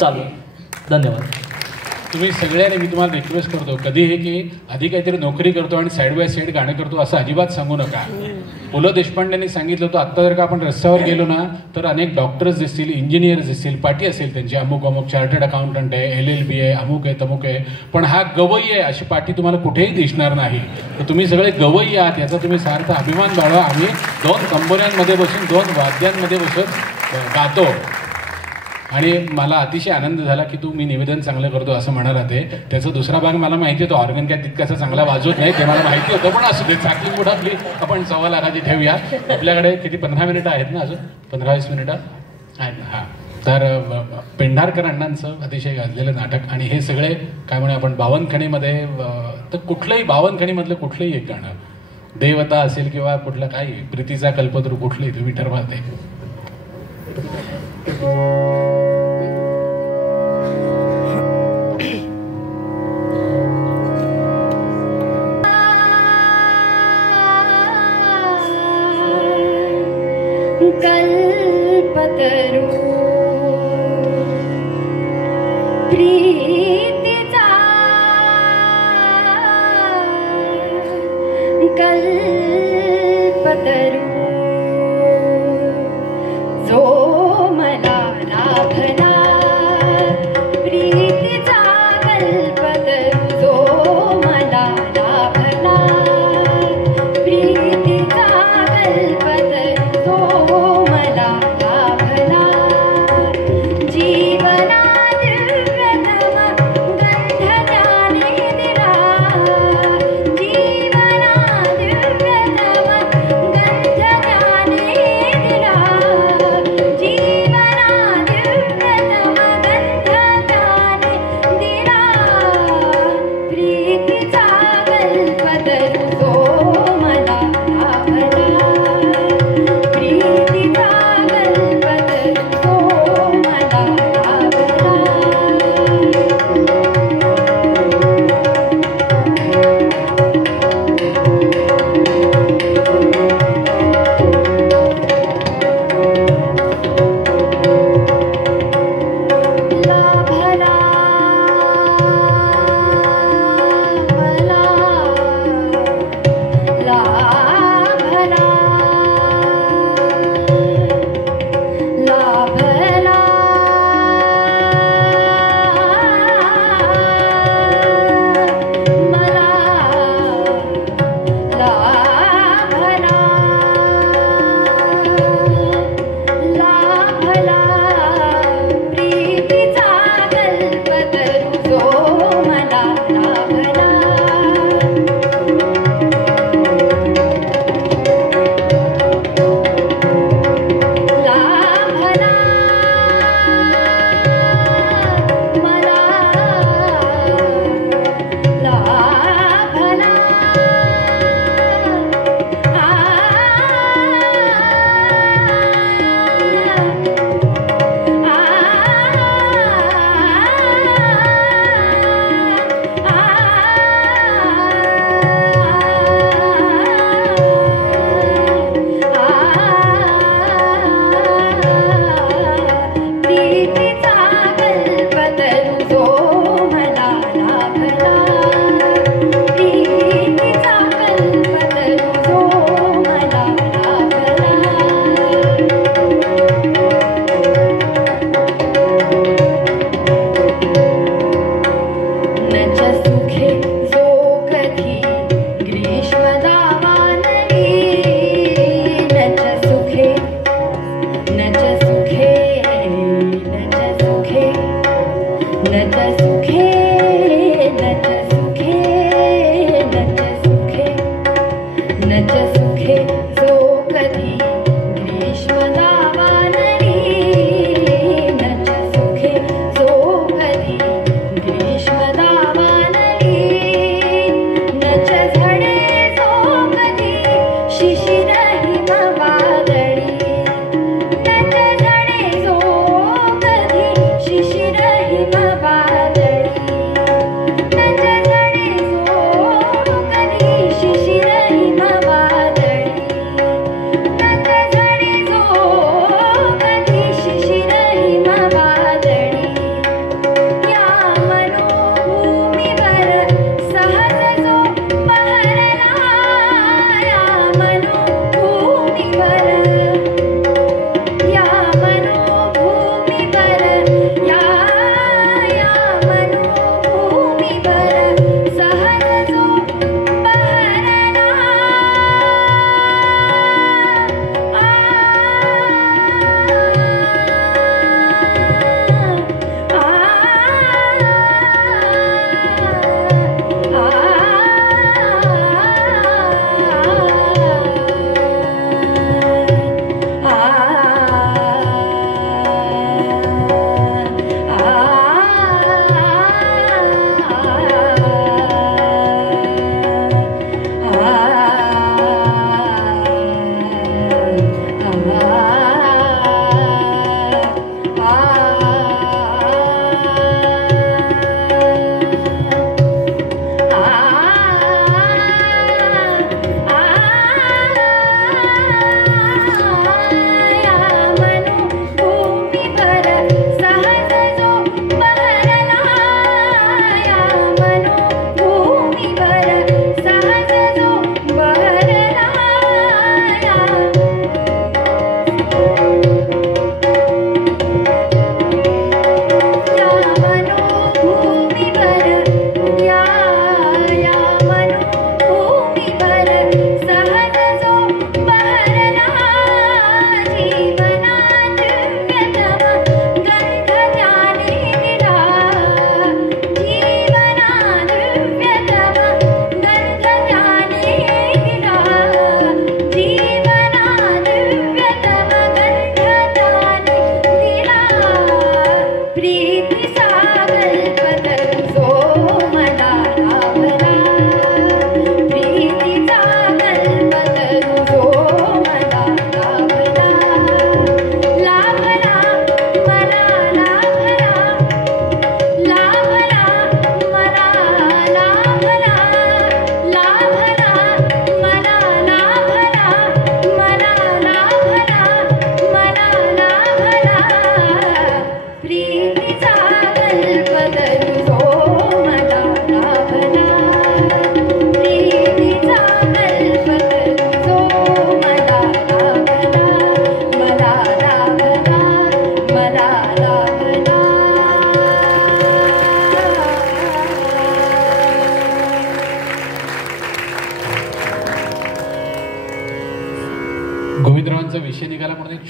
चालू. धन्यवाद. तुम्ही सगळ्यांनी मी तुम्हाला रिक्वेस्ट करतो, कधी हे की आधी काहीतरी नोकरी करतो आणि साईड बाय साईड गाणं करतो असं अजिबात सांगू नका. पु ल देशपांडेंनी सांगितलं होतं, आत्ता जर का आपण रस्त्यावर गेलो ना तर अनेक डॉक्टर्स दिसतील, इंजिनियर्स दिसतील, पाटी असेल त्यांची, अमुक अमुक चार्टर्ड अकाउंटंट आहे, LLB आहे, अमुक आहे, तमुक आहे, पण हा गवई आहे अशी पाटी तुम्हाला कुठेही दिसणार नाही. तर तुम्ही सगळे गवई आहात याचा तुम्ही सार्थ अभिमान बाळगा. आम्ही 2 कंबोऱ्यांमध्ये बसून 2 वाद्यांमध्ये बसून गातो. आणि मला अतिशय आनंद झाला की तू मी निवेदन चांगलं करतो असं म्हणाला ते. त्याचा दुसरा भाग मला माहिती होतं, ऑर्गन काय तितकासा चांगला वाजवत नाही ते मला माहिती होतं, पण असू दे, चाकली पुढं आपली आपण 1.25 लाखाची ठेवूया. आपल्याकडे किती 15 मिनिटं आहेत ना, अजून 15-20 मिनिटं आहेत ना. हां, तर पेंढारकर अण्णांचं अतिशय गाजलेलं नाटक आणि हे सगळे काय म्हणे आपण बावनखणीमध्ये, तर कुठलंही बावनखणीमधलं कुठलंही एक गाणं, देवता असेल किंवा कुठलं काही प्रीतीचा कल्पतरू कुठलंही तुम्ही ठरवा ते. कल्पतरू प्रीतीचा कल्पतरू जो मला लाभला, प्रीतीचा कल्पतरू जो मला लाभला, प्रीतीचा कल्पतरू जो मला लाभला.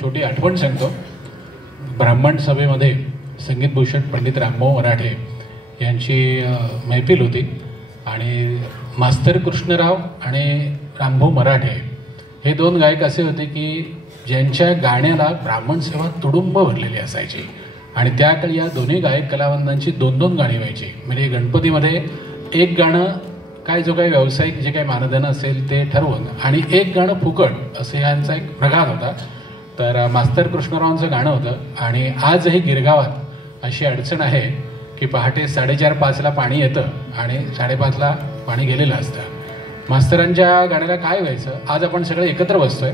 छोटी आठवण सांगतो. ब्राह्मण सभेमध्ये संगीतभूषण पंडित रामभाऊ मराठे यांची मैफिल होती आणि मास्तर कृष्णराव आणि रामभाऊ मराठे हे 2 गायक असे होते की ज्यांच्या गाण्याला ब्राह्मण सेवा तुडुंब भरलेली असायची आणि त्या काळी या दोन्ही गायक कलावंतांची 2-2 गाणी व्हायची. म्हणजे गणपतीमध्ये एक गाणं काय जो काही व्यावसायिक जे काही मानधन असेल ते ठरवून आणि एक गाणं फुकट असं यांचा एक प्रघात होता. तर मास्तर कृष्णरावांचं गाणं होतं आणि आजही गिरगावात अशी अडचण आहे की पहाटे 4:30-5ला पाणी येतं आणि 5:30ला पाणी गेलेलं असतं. मास्तरांच्या गाण्याला काय व्हायचं, आज आपण सगळे एकत्र बसतोय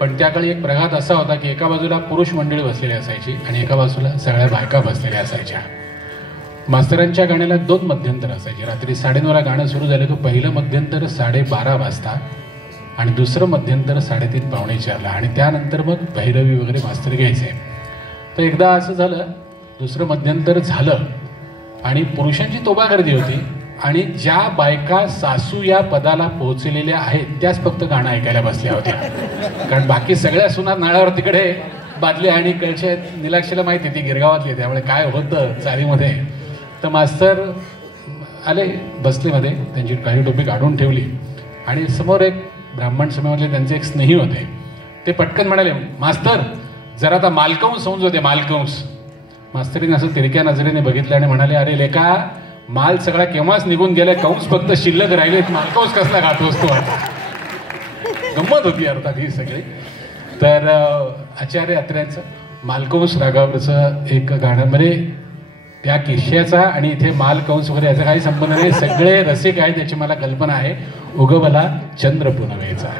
पण त्या काळी एक प्रघात असा होता की एका बाजूला पुरुष मंडळी बसलेली असायची आणि एका बाजूला सगळ्या बायका बसलेल्या असायच्या. मास्तरांच्या गाण्याला 2 मध्यंतर असायचे. रात्री 9:30ला गाणं सुरू झालं की पहिलं मध्यंतर 12:30 वाजता आणि दुसरं मध्यंतर 3:30-4:45ला आणि त्यानंतर मग भैरवी वगैरे मास्तर घ्यायचे. तर एकदा असं झालं, दुसरं मध्यंतर झालं आणि पुरुषांची तोबा गर्दी होती आणि ज्या बायका सासू या पदाला पोहोचलेल्या आहेत त्याच फक्त गाणं ऐकायला बसल्या होत्या. कारण बाकी सगळ्या सुना नाळावर तिकडे बादली आणि कळशे निलाक्षेला माहिती ती गिरगावातली, त्यामुळे काय होतं चालीमध्ये. तर मास्तर आले, बसले मध्ये, त्यांची काही टोपी काढून ठेवली आणि समोर एक ब्राह्मण समाजातले त्यांचे एक स्नेही होते. ते पटकन म्हणाले, मास्तर जरा आता मालकंस समजू दे, मालकंस. मास्तरीने असं तिरक्या नजरेने बघितलं आणि म्हणाले, अरे लेका माल सगळा केव्हाच निघून गेलाय, कंस फक्त शिल्लक राहिलेत, मालकंस कसला गाठोस तू. गंमत होती अर्थात ही सगळी. तर आचार्य अत्र्यांचं मालकंस रागावरचं एक गाणं, म्हणजे त्या किश्याचा आणि इथे मालकंस वगैरे याचा काही संबंध नाही. सगळे रसिक आहेत याची मला कल्पना आहे. उगवला चंद्र पुनवेचा.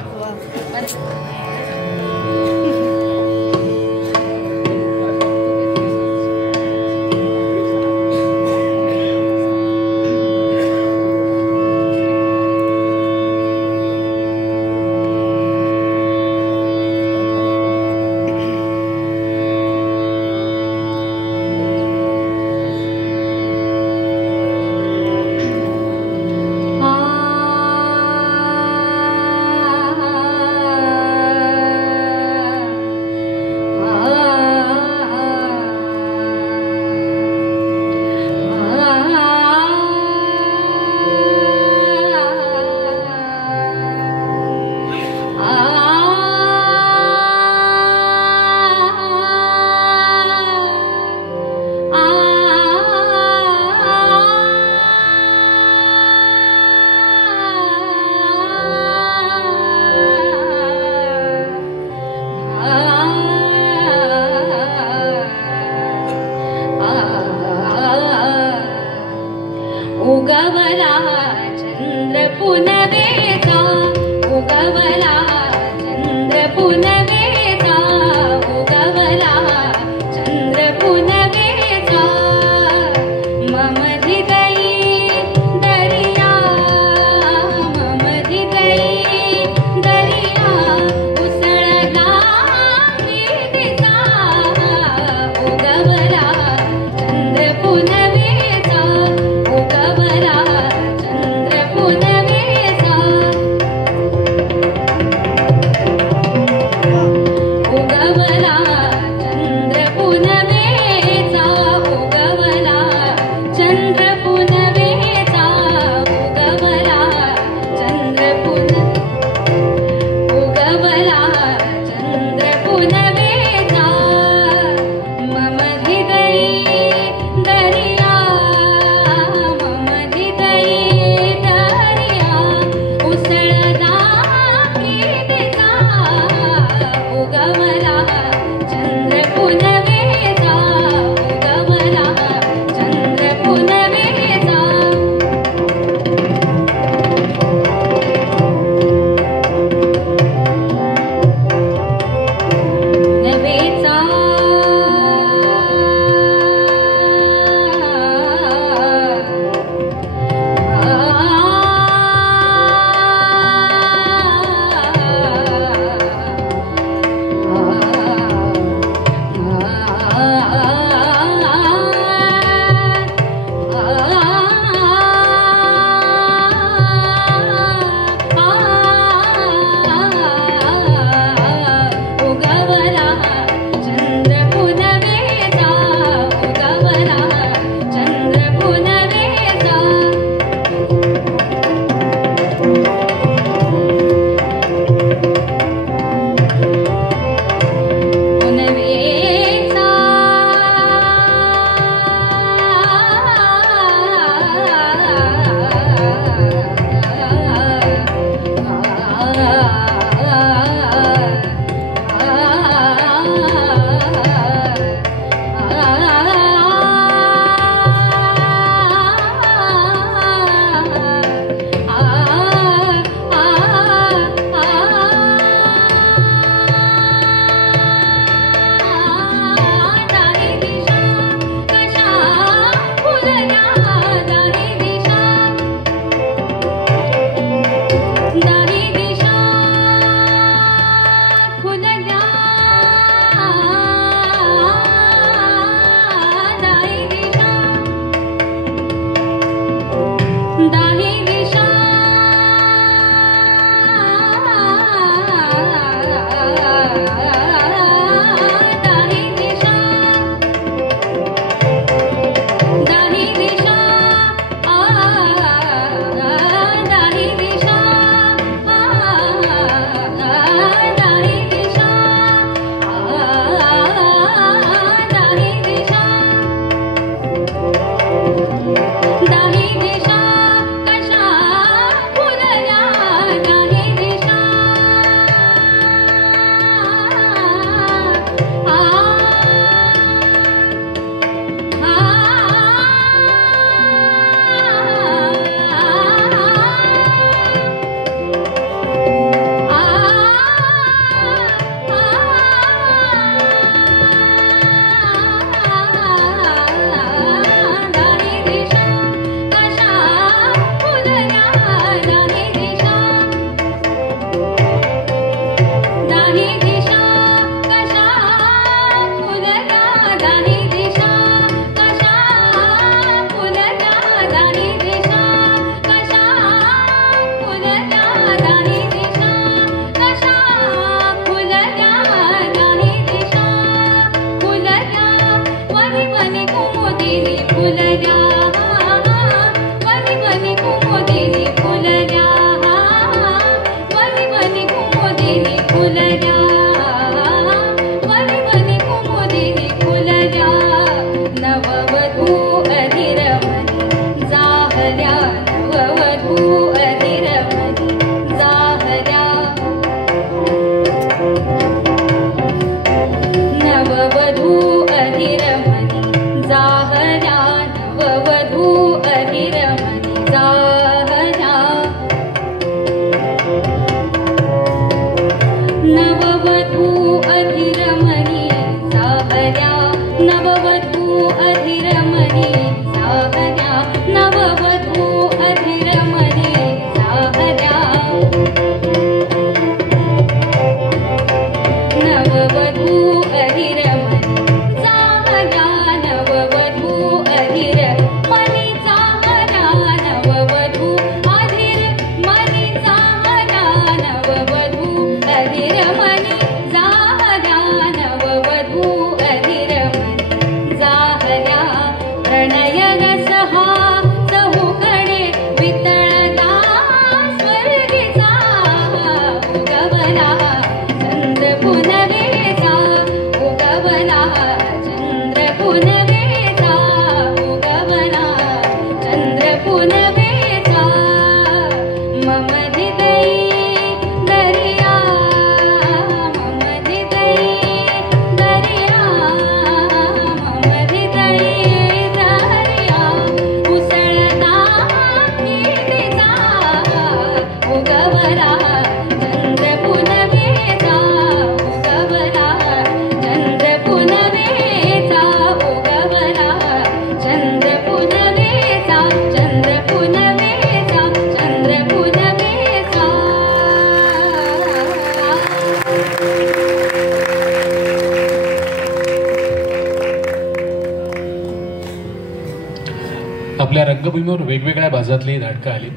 आपल्या रंगभूमीवर वेगवेगळ्या बाजातली नाटकं आली.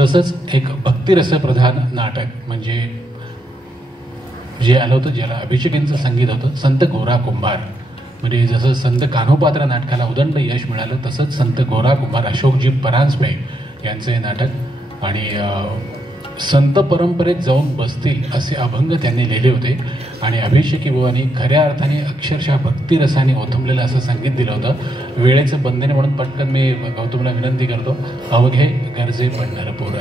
तसंच एक भक्तिरसप्रधान नाटक म्हणजे जे आलं होतं, ज्याला अभिषेकींचं संगीत होतं, संत गोरा कुंभार. म्हणजे जसं संत कान्होपात्रा नाटकाला उदंड यश मिळालं, तसंच संत गोरा कुंभार अशोकजी परांजपे यांचं हे नाटक. आणि संत परंपरेत जाऊन बसतील असे अभंग त्यांनी लिहिले होते. आणि अभिषेकी बुवांनी खऱ्या अर्थाने अक्षरशः भक्तिरसाने ओथंबलेलं असं संगीत दिलं होतं. वेळेचं बंधने म्हणून पटकन मी गौतमला विनंती करतो, अवघे गरजे पंढरपूर.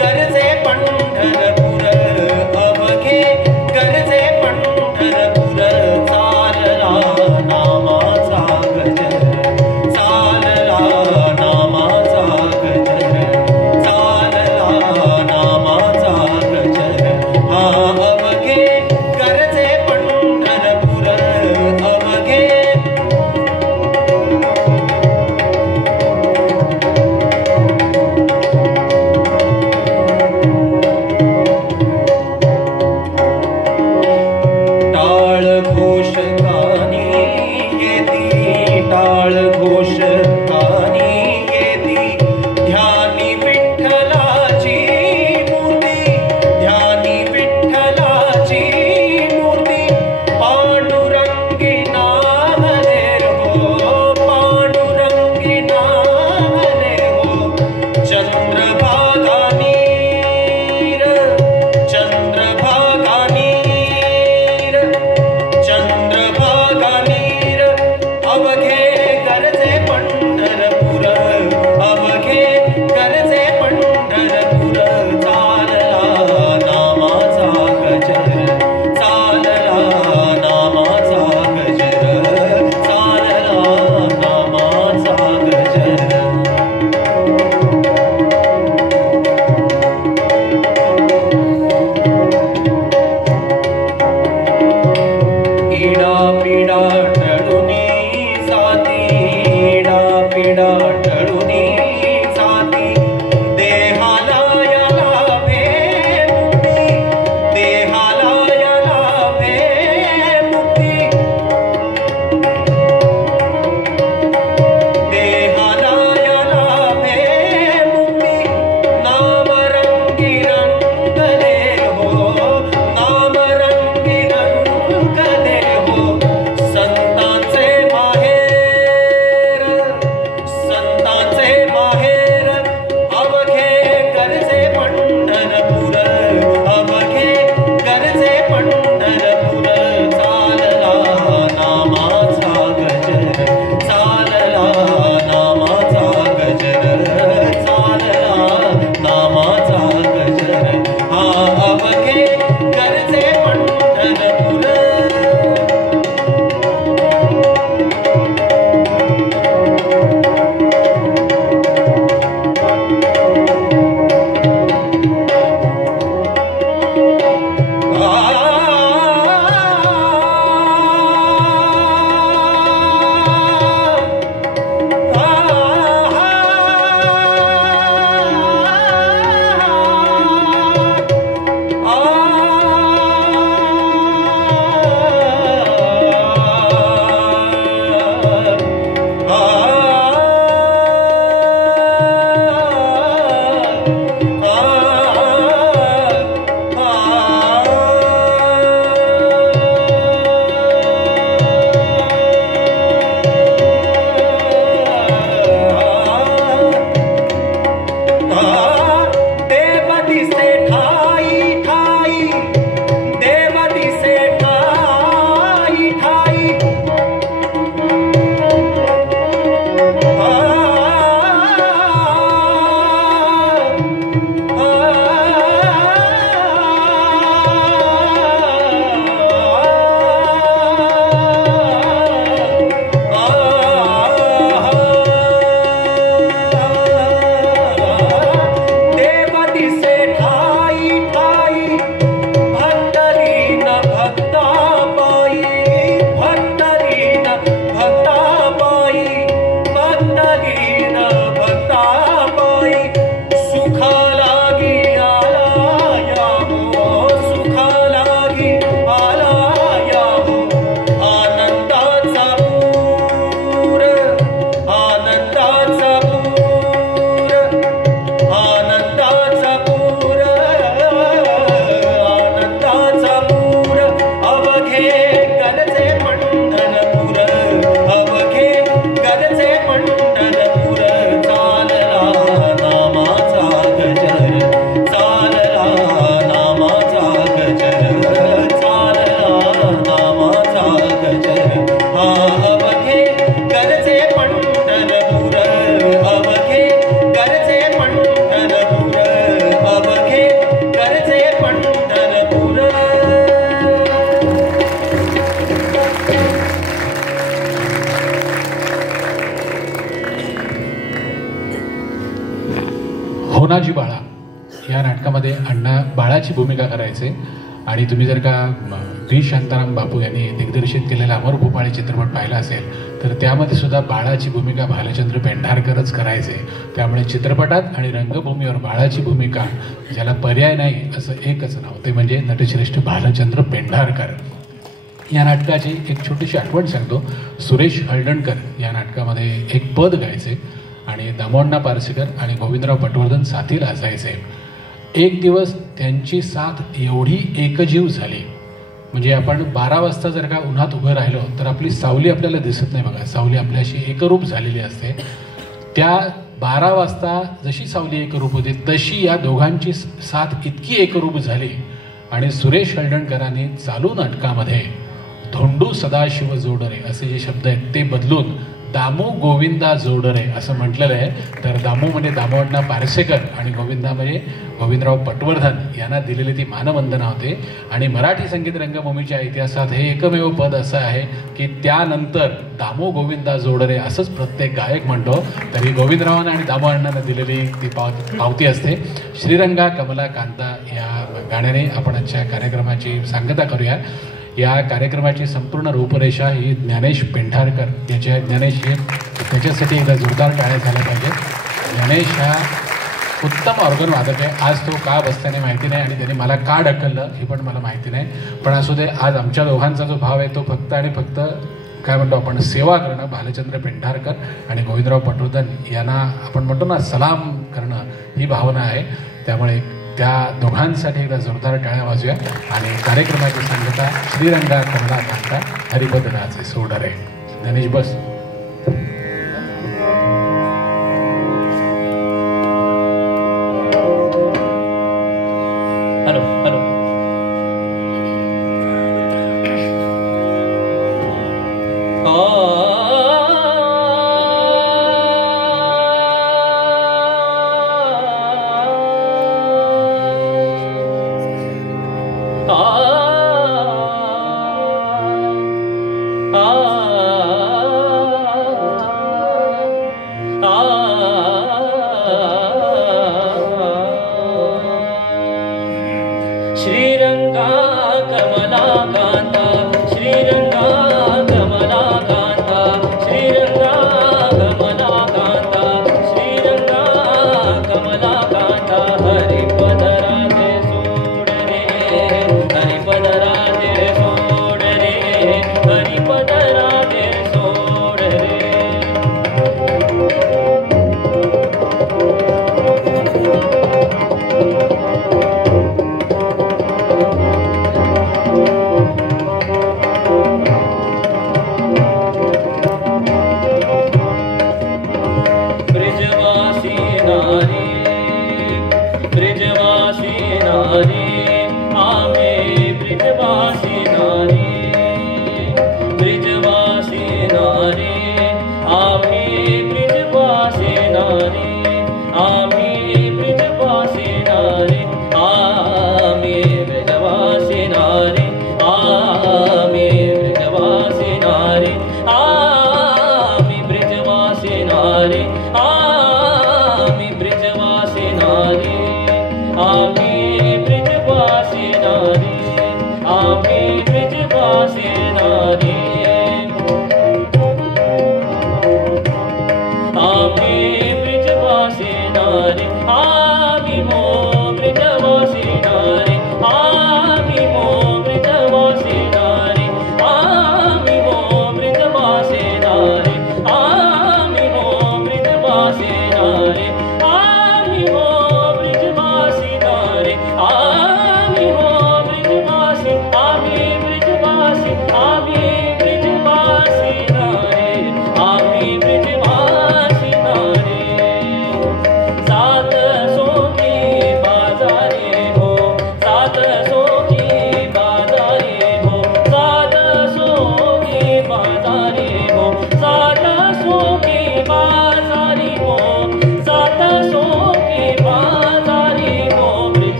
गरजे पंढरपूर, अवघे गरजे पंढरपूर चा बाळाची भूमिका करायचे. आणि तुम्ही जर का व्ही शांताराम बापू यांनी दिग्दर्शित केलेला अमर भूपाळी चित्रपट पाहिला असेल तर त्यामध्ये सुद्धा बाळाची भूमिका भालचंद्र पेंढारकरच करायचे. त्यामुळे चित्रपटात आणि रंगभूमीवर बाळाची भूमिका ज्याला पर्याय नाही असं एकच नाव, ते म्हणजे नटश्रेष्ठ भालचंद्र पेंढारकर. या नाटकाची एक छोटीशी आठवण सांगतो. सुरेश हळदणकर या नाटकामध्ये एक पद गायचे आणि दामोअण्णा पारसेकर आणि गोविंदराव पटवर्धन साथीला असायचे. एक दिवस त्यांची साथ एवढी एकजीव झाली, म्हणजे आपण 12 वाजता जर का उन्हात उभं राहिलो तर आपली सावली आपल्याला दिसत नाही बघा, सावली आपल्याशी एकरूप झालेली असते. त्या 12 वाजता जशी सावली एकरूप होती तशी या दोघांची साथ इतकी एकरूप झाली आणि सुरेश हळदणकरांनी चालू नाटकामध्ये धोंडू सदाशिव जोडरे असे जे शब्द आहेत ते बदलून दामू गोविंदा जोडरे असं म्हटलेलं आहे. तर दामू म्हणजे दामोअण्णा पारसेकर आणि गोविंदा म्हणजे गोविंदराव पटवर्धन यांना दिलेली ती मानवंदना होते. आणि मराठी संगीत रंगभूमीच्या इतिहासात हे एकमेव पद असं आहे की त्यानंतर दामू गोविंदा जोडरे असंच प्रत्येक गायक म्हणतो. तरी गोविंदरावांना आणि दामोअण्णांना दिलेली ती पावती असते. श्रीरंगा कमला कांता या गाण्याने आपण आजच्या कार्यक्रमाची सांगता करूया. या कार्यक्रमाची संपूर्ण रूपरेषा ही ज्ञानेश पेंढारकर याच्या ज्ञानेश त्याच्यासाठी एकदा जोरदार टाळ्या झाल्या पाहिजे. ज्ञानेश हा उत्तम ऑर्गन वादक आहे. आज तो का बसल्याने माहिती नाही आणि त्याने मला का ढकललं हे पण मला माहिती नाही. पण असू दे, आज आमच्या दोघांचा जो भाव आहे तो फक्त आणि फक्त काय म्हणतो आपण सेवा करणं, भालचंद्र पेंढारकर आणि गोविंदराव पटवर्धन यांना आपण म्हणतो ना सलाम करणं ही भावना आहे. त्यामुळे त्या दोघांसाठी एकदा जोरदार टाळ्या वाजूया आणि कार्यक्रमाची सांगता श्रीरंगा कमला कांता हरिपद राजे सोडरे. गणेश बस. Hello hello. Shriranga Kamalakanta, Shriranga Kamalakanta, Shriranga Kamalakanta, Shriranga Kamalakanta हरिपद राजे सोडरे, हरिपद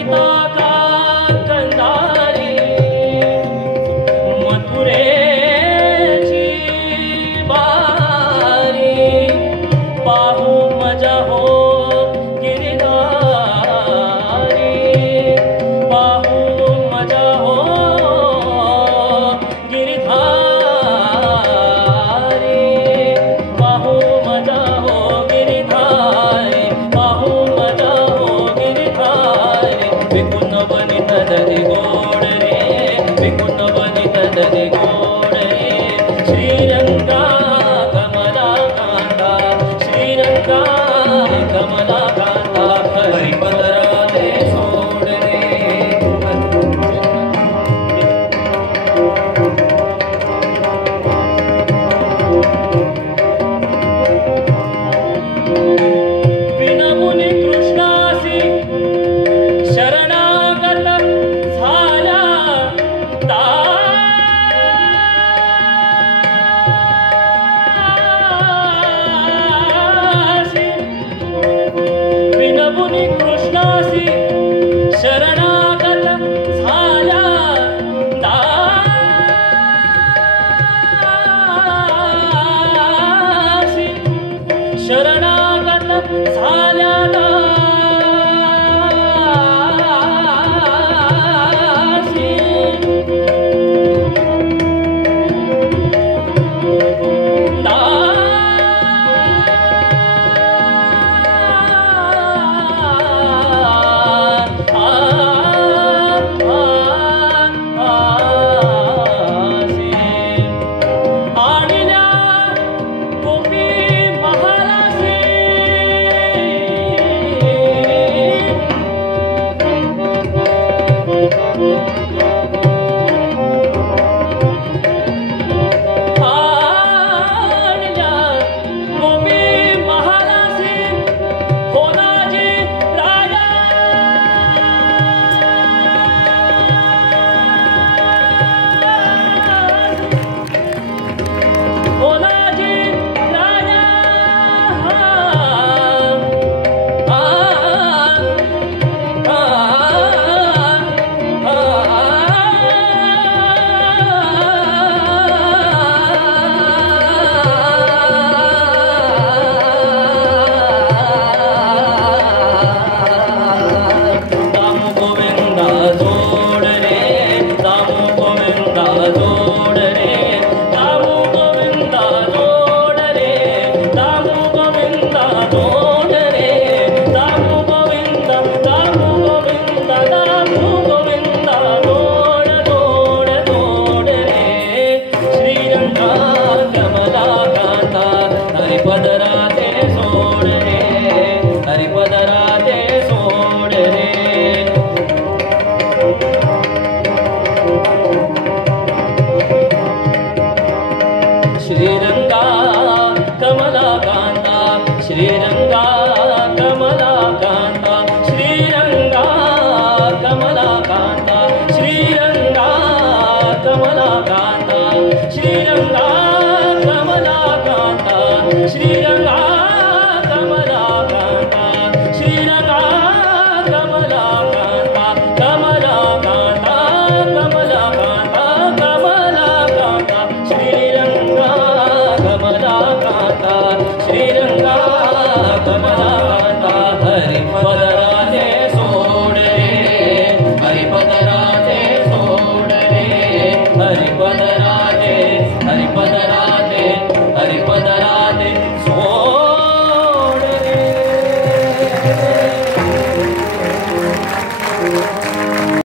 कविता का कंदारी मथुरेची बारी पाहू मजा हो गिरधारी पाहू मजा हो गिरधारी पाहू मजा हो गिरधारी पाहू मजा हो गिरधारी विकुन बनित दरी गोड रे विकुन बनित दरी गोड रे श्रीरंगा कमला कांता श्रीरंगा कमला कांता हरिपदराले सोड रे विनमुनी कृष्णासी शरणागत झाला दासी विनमुनी कृष्णासी शरणागत झाला दासी शरणागत झाल्या दासी आणल्या गोपी महारासी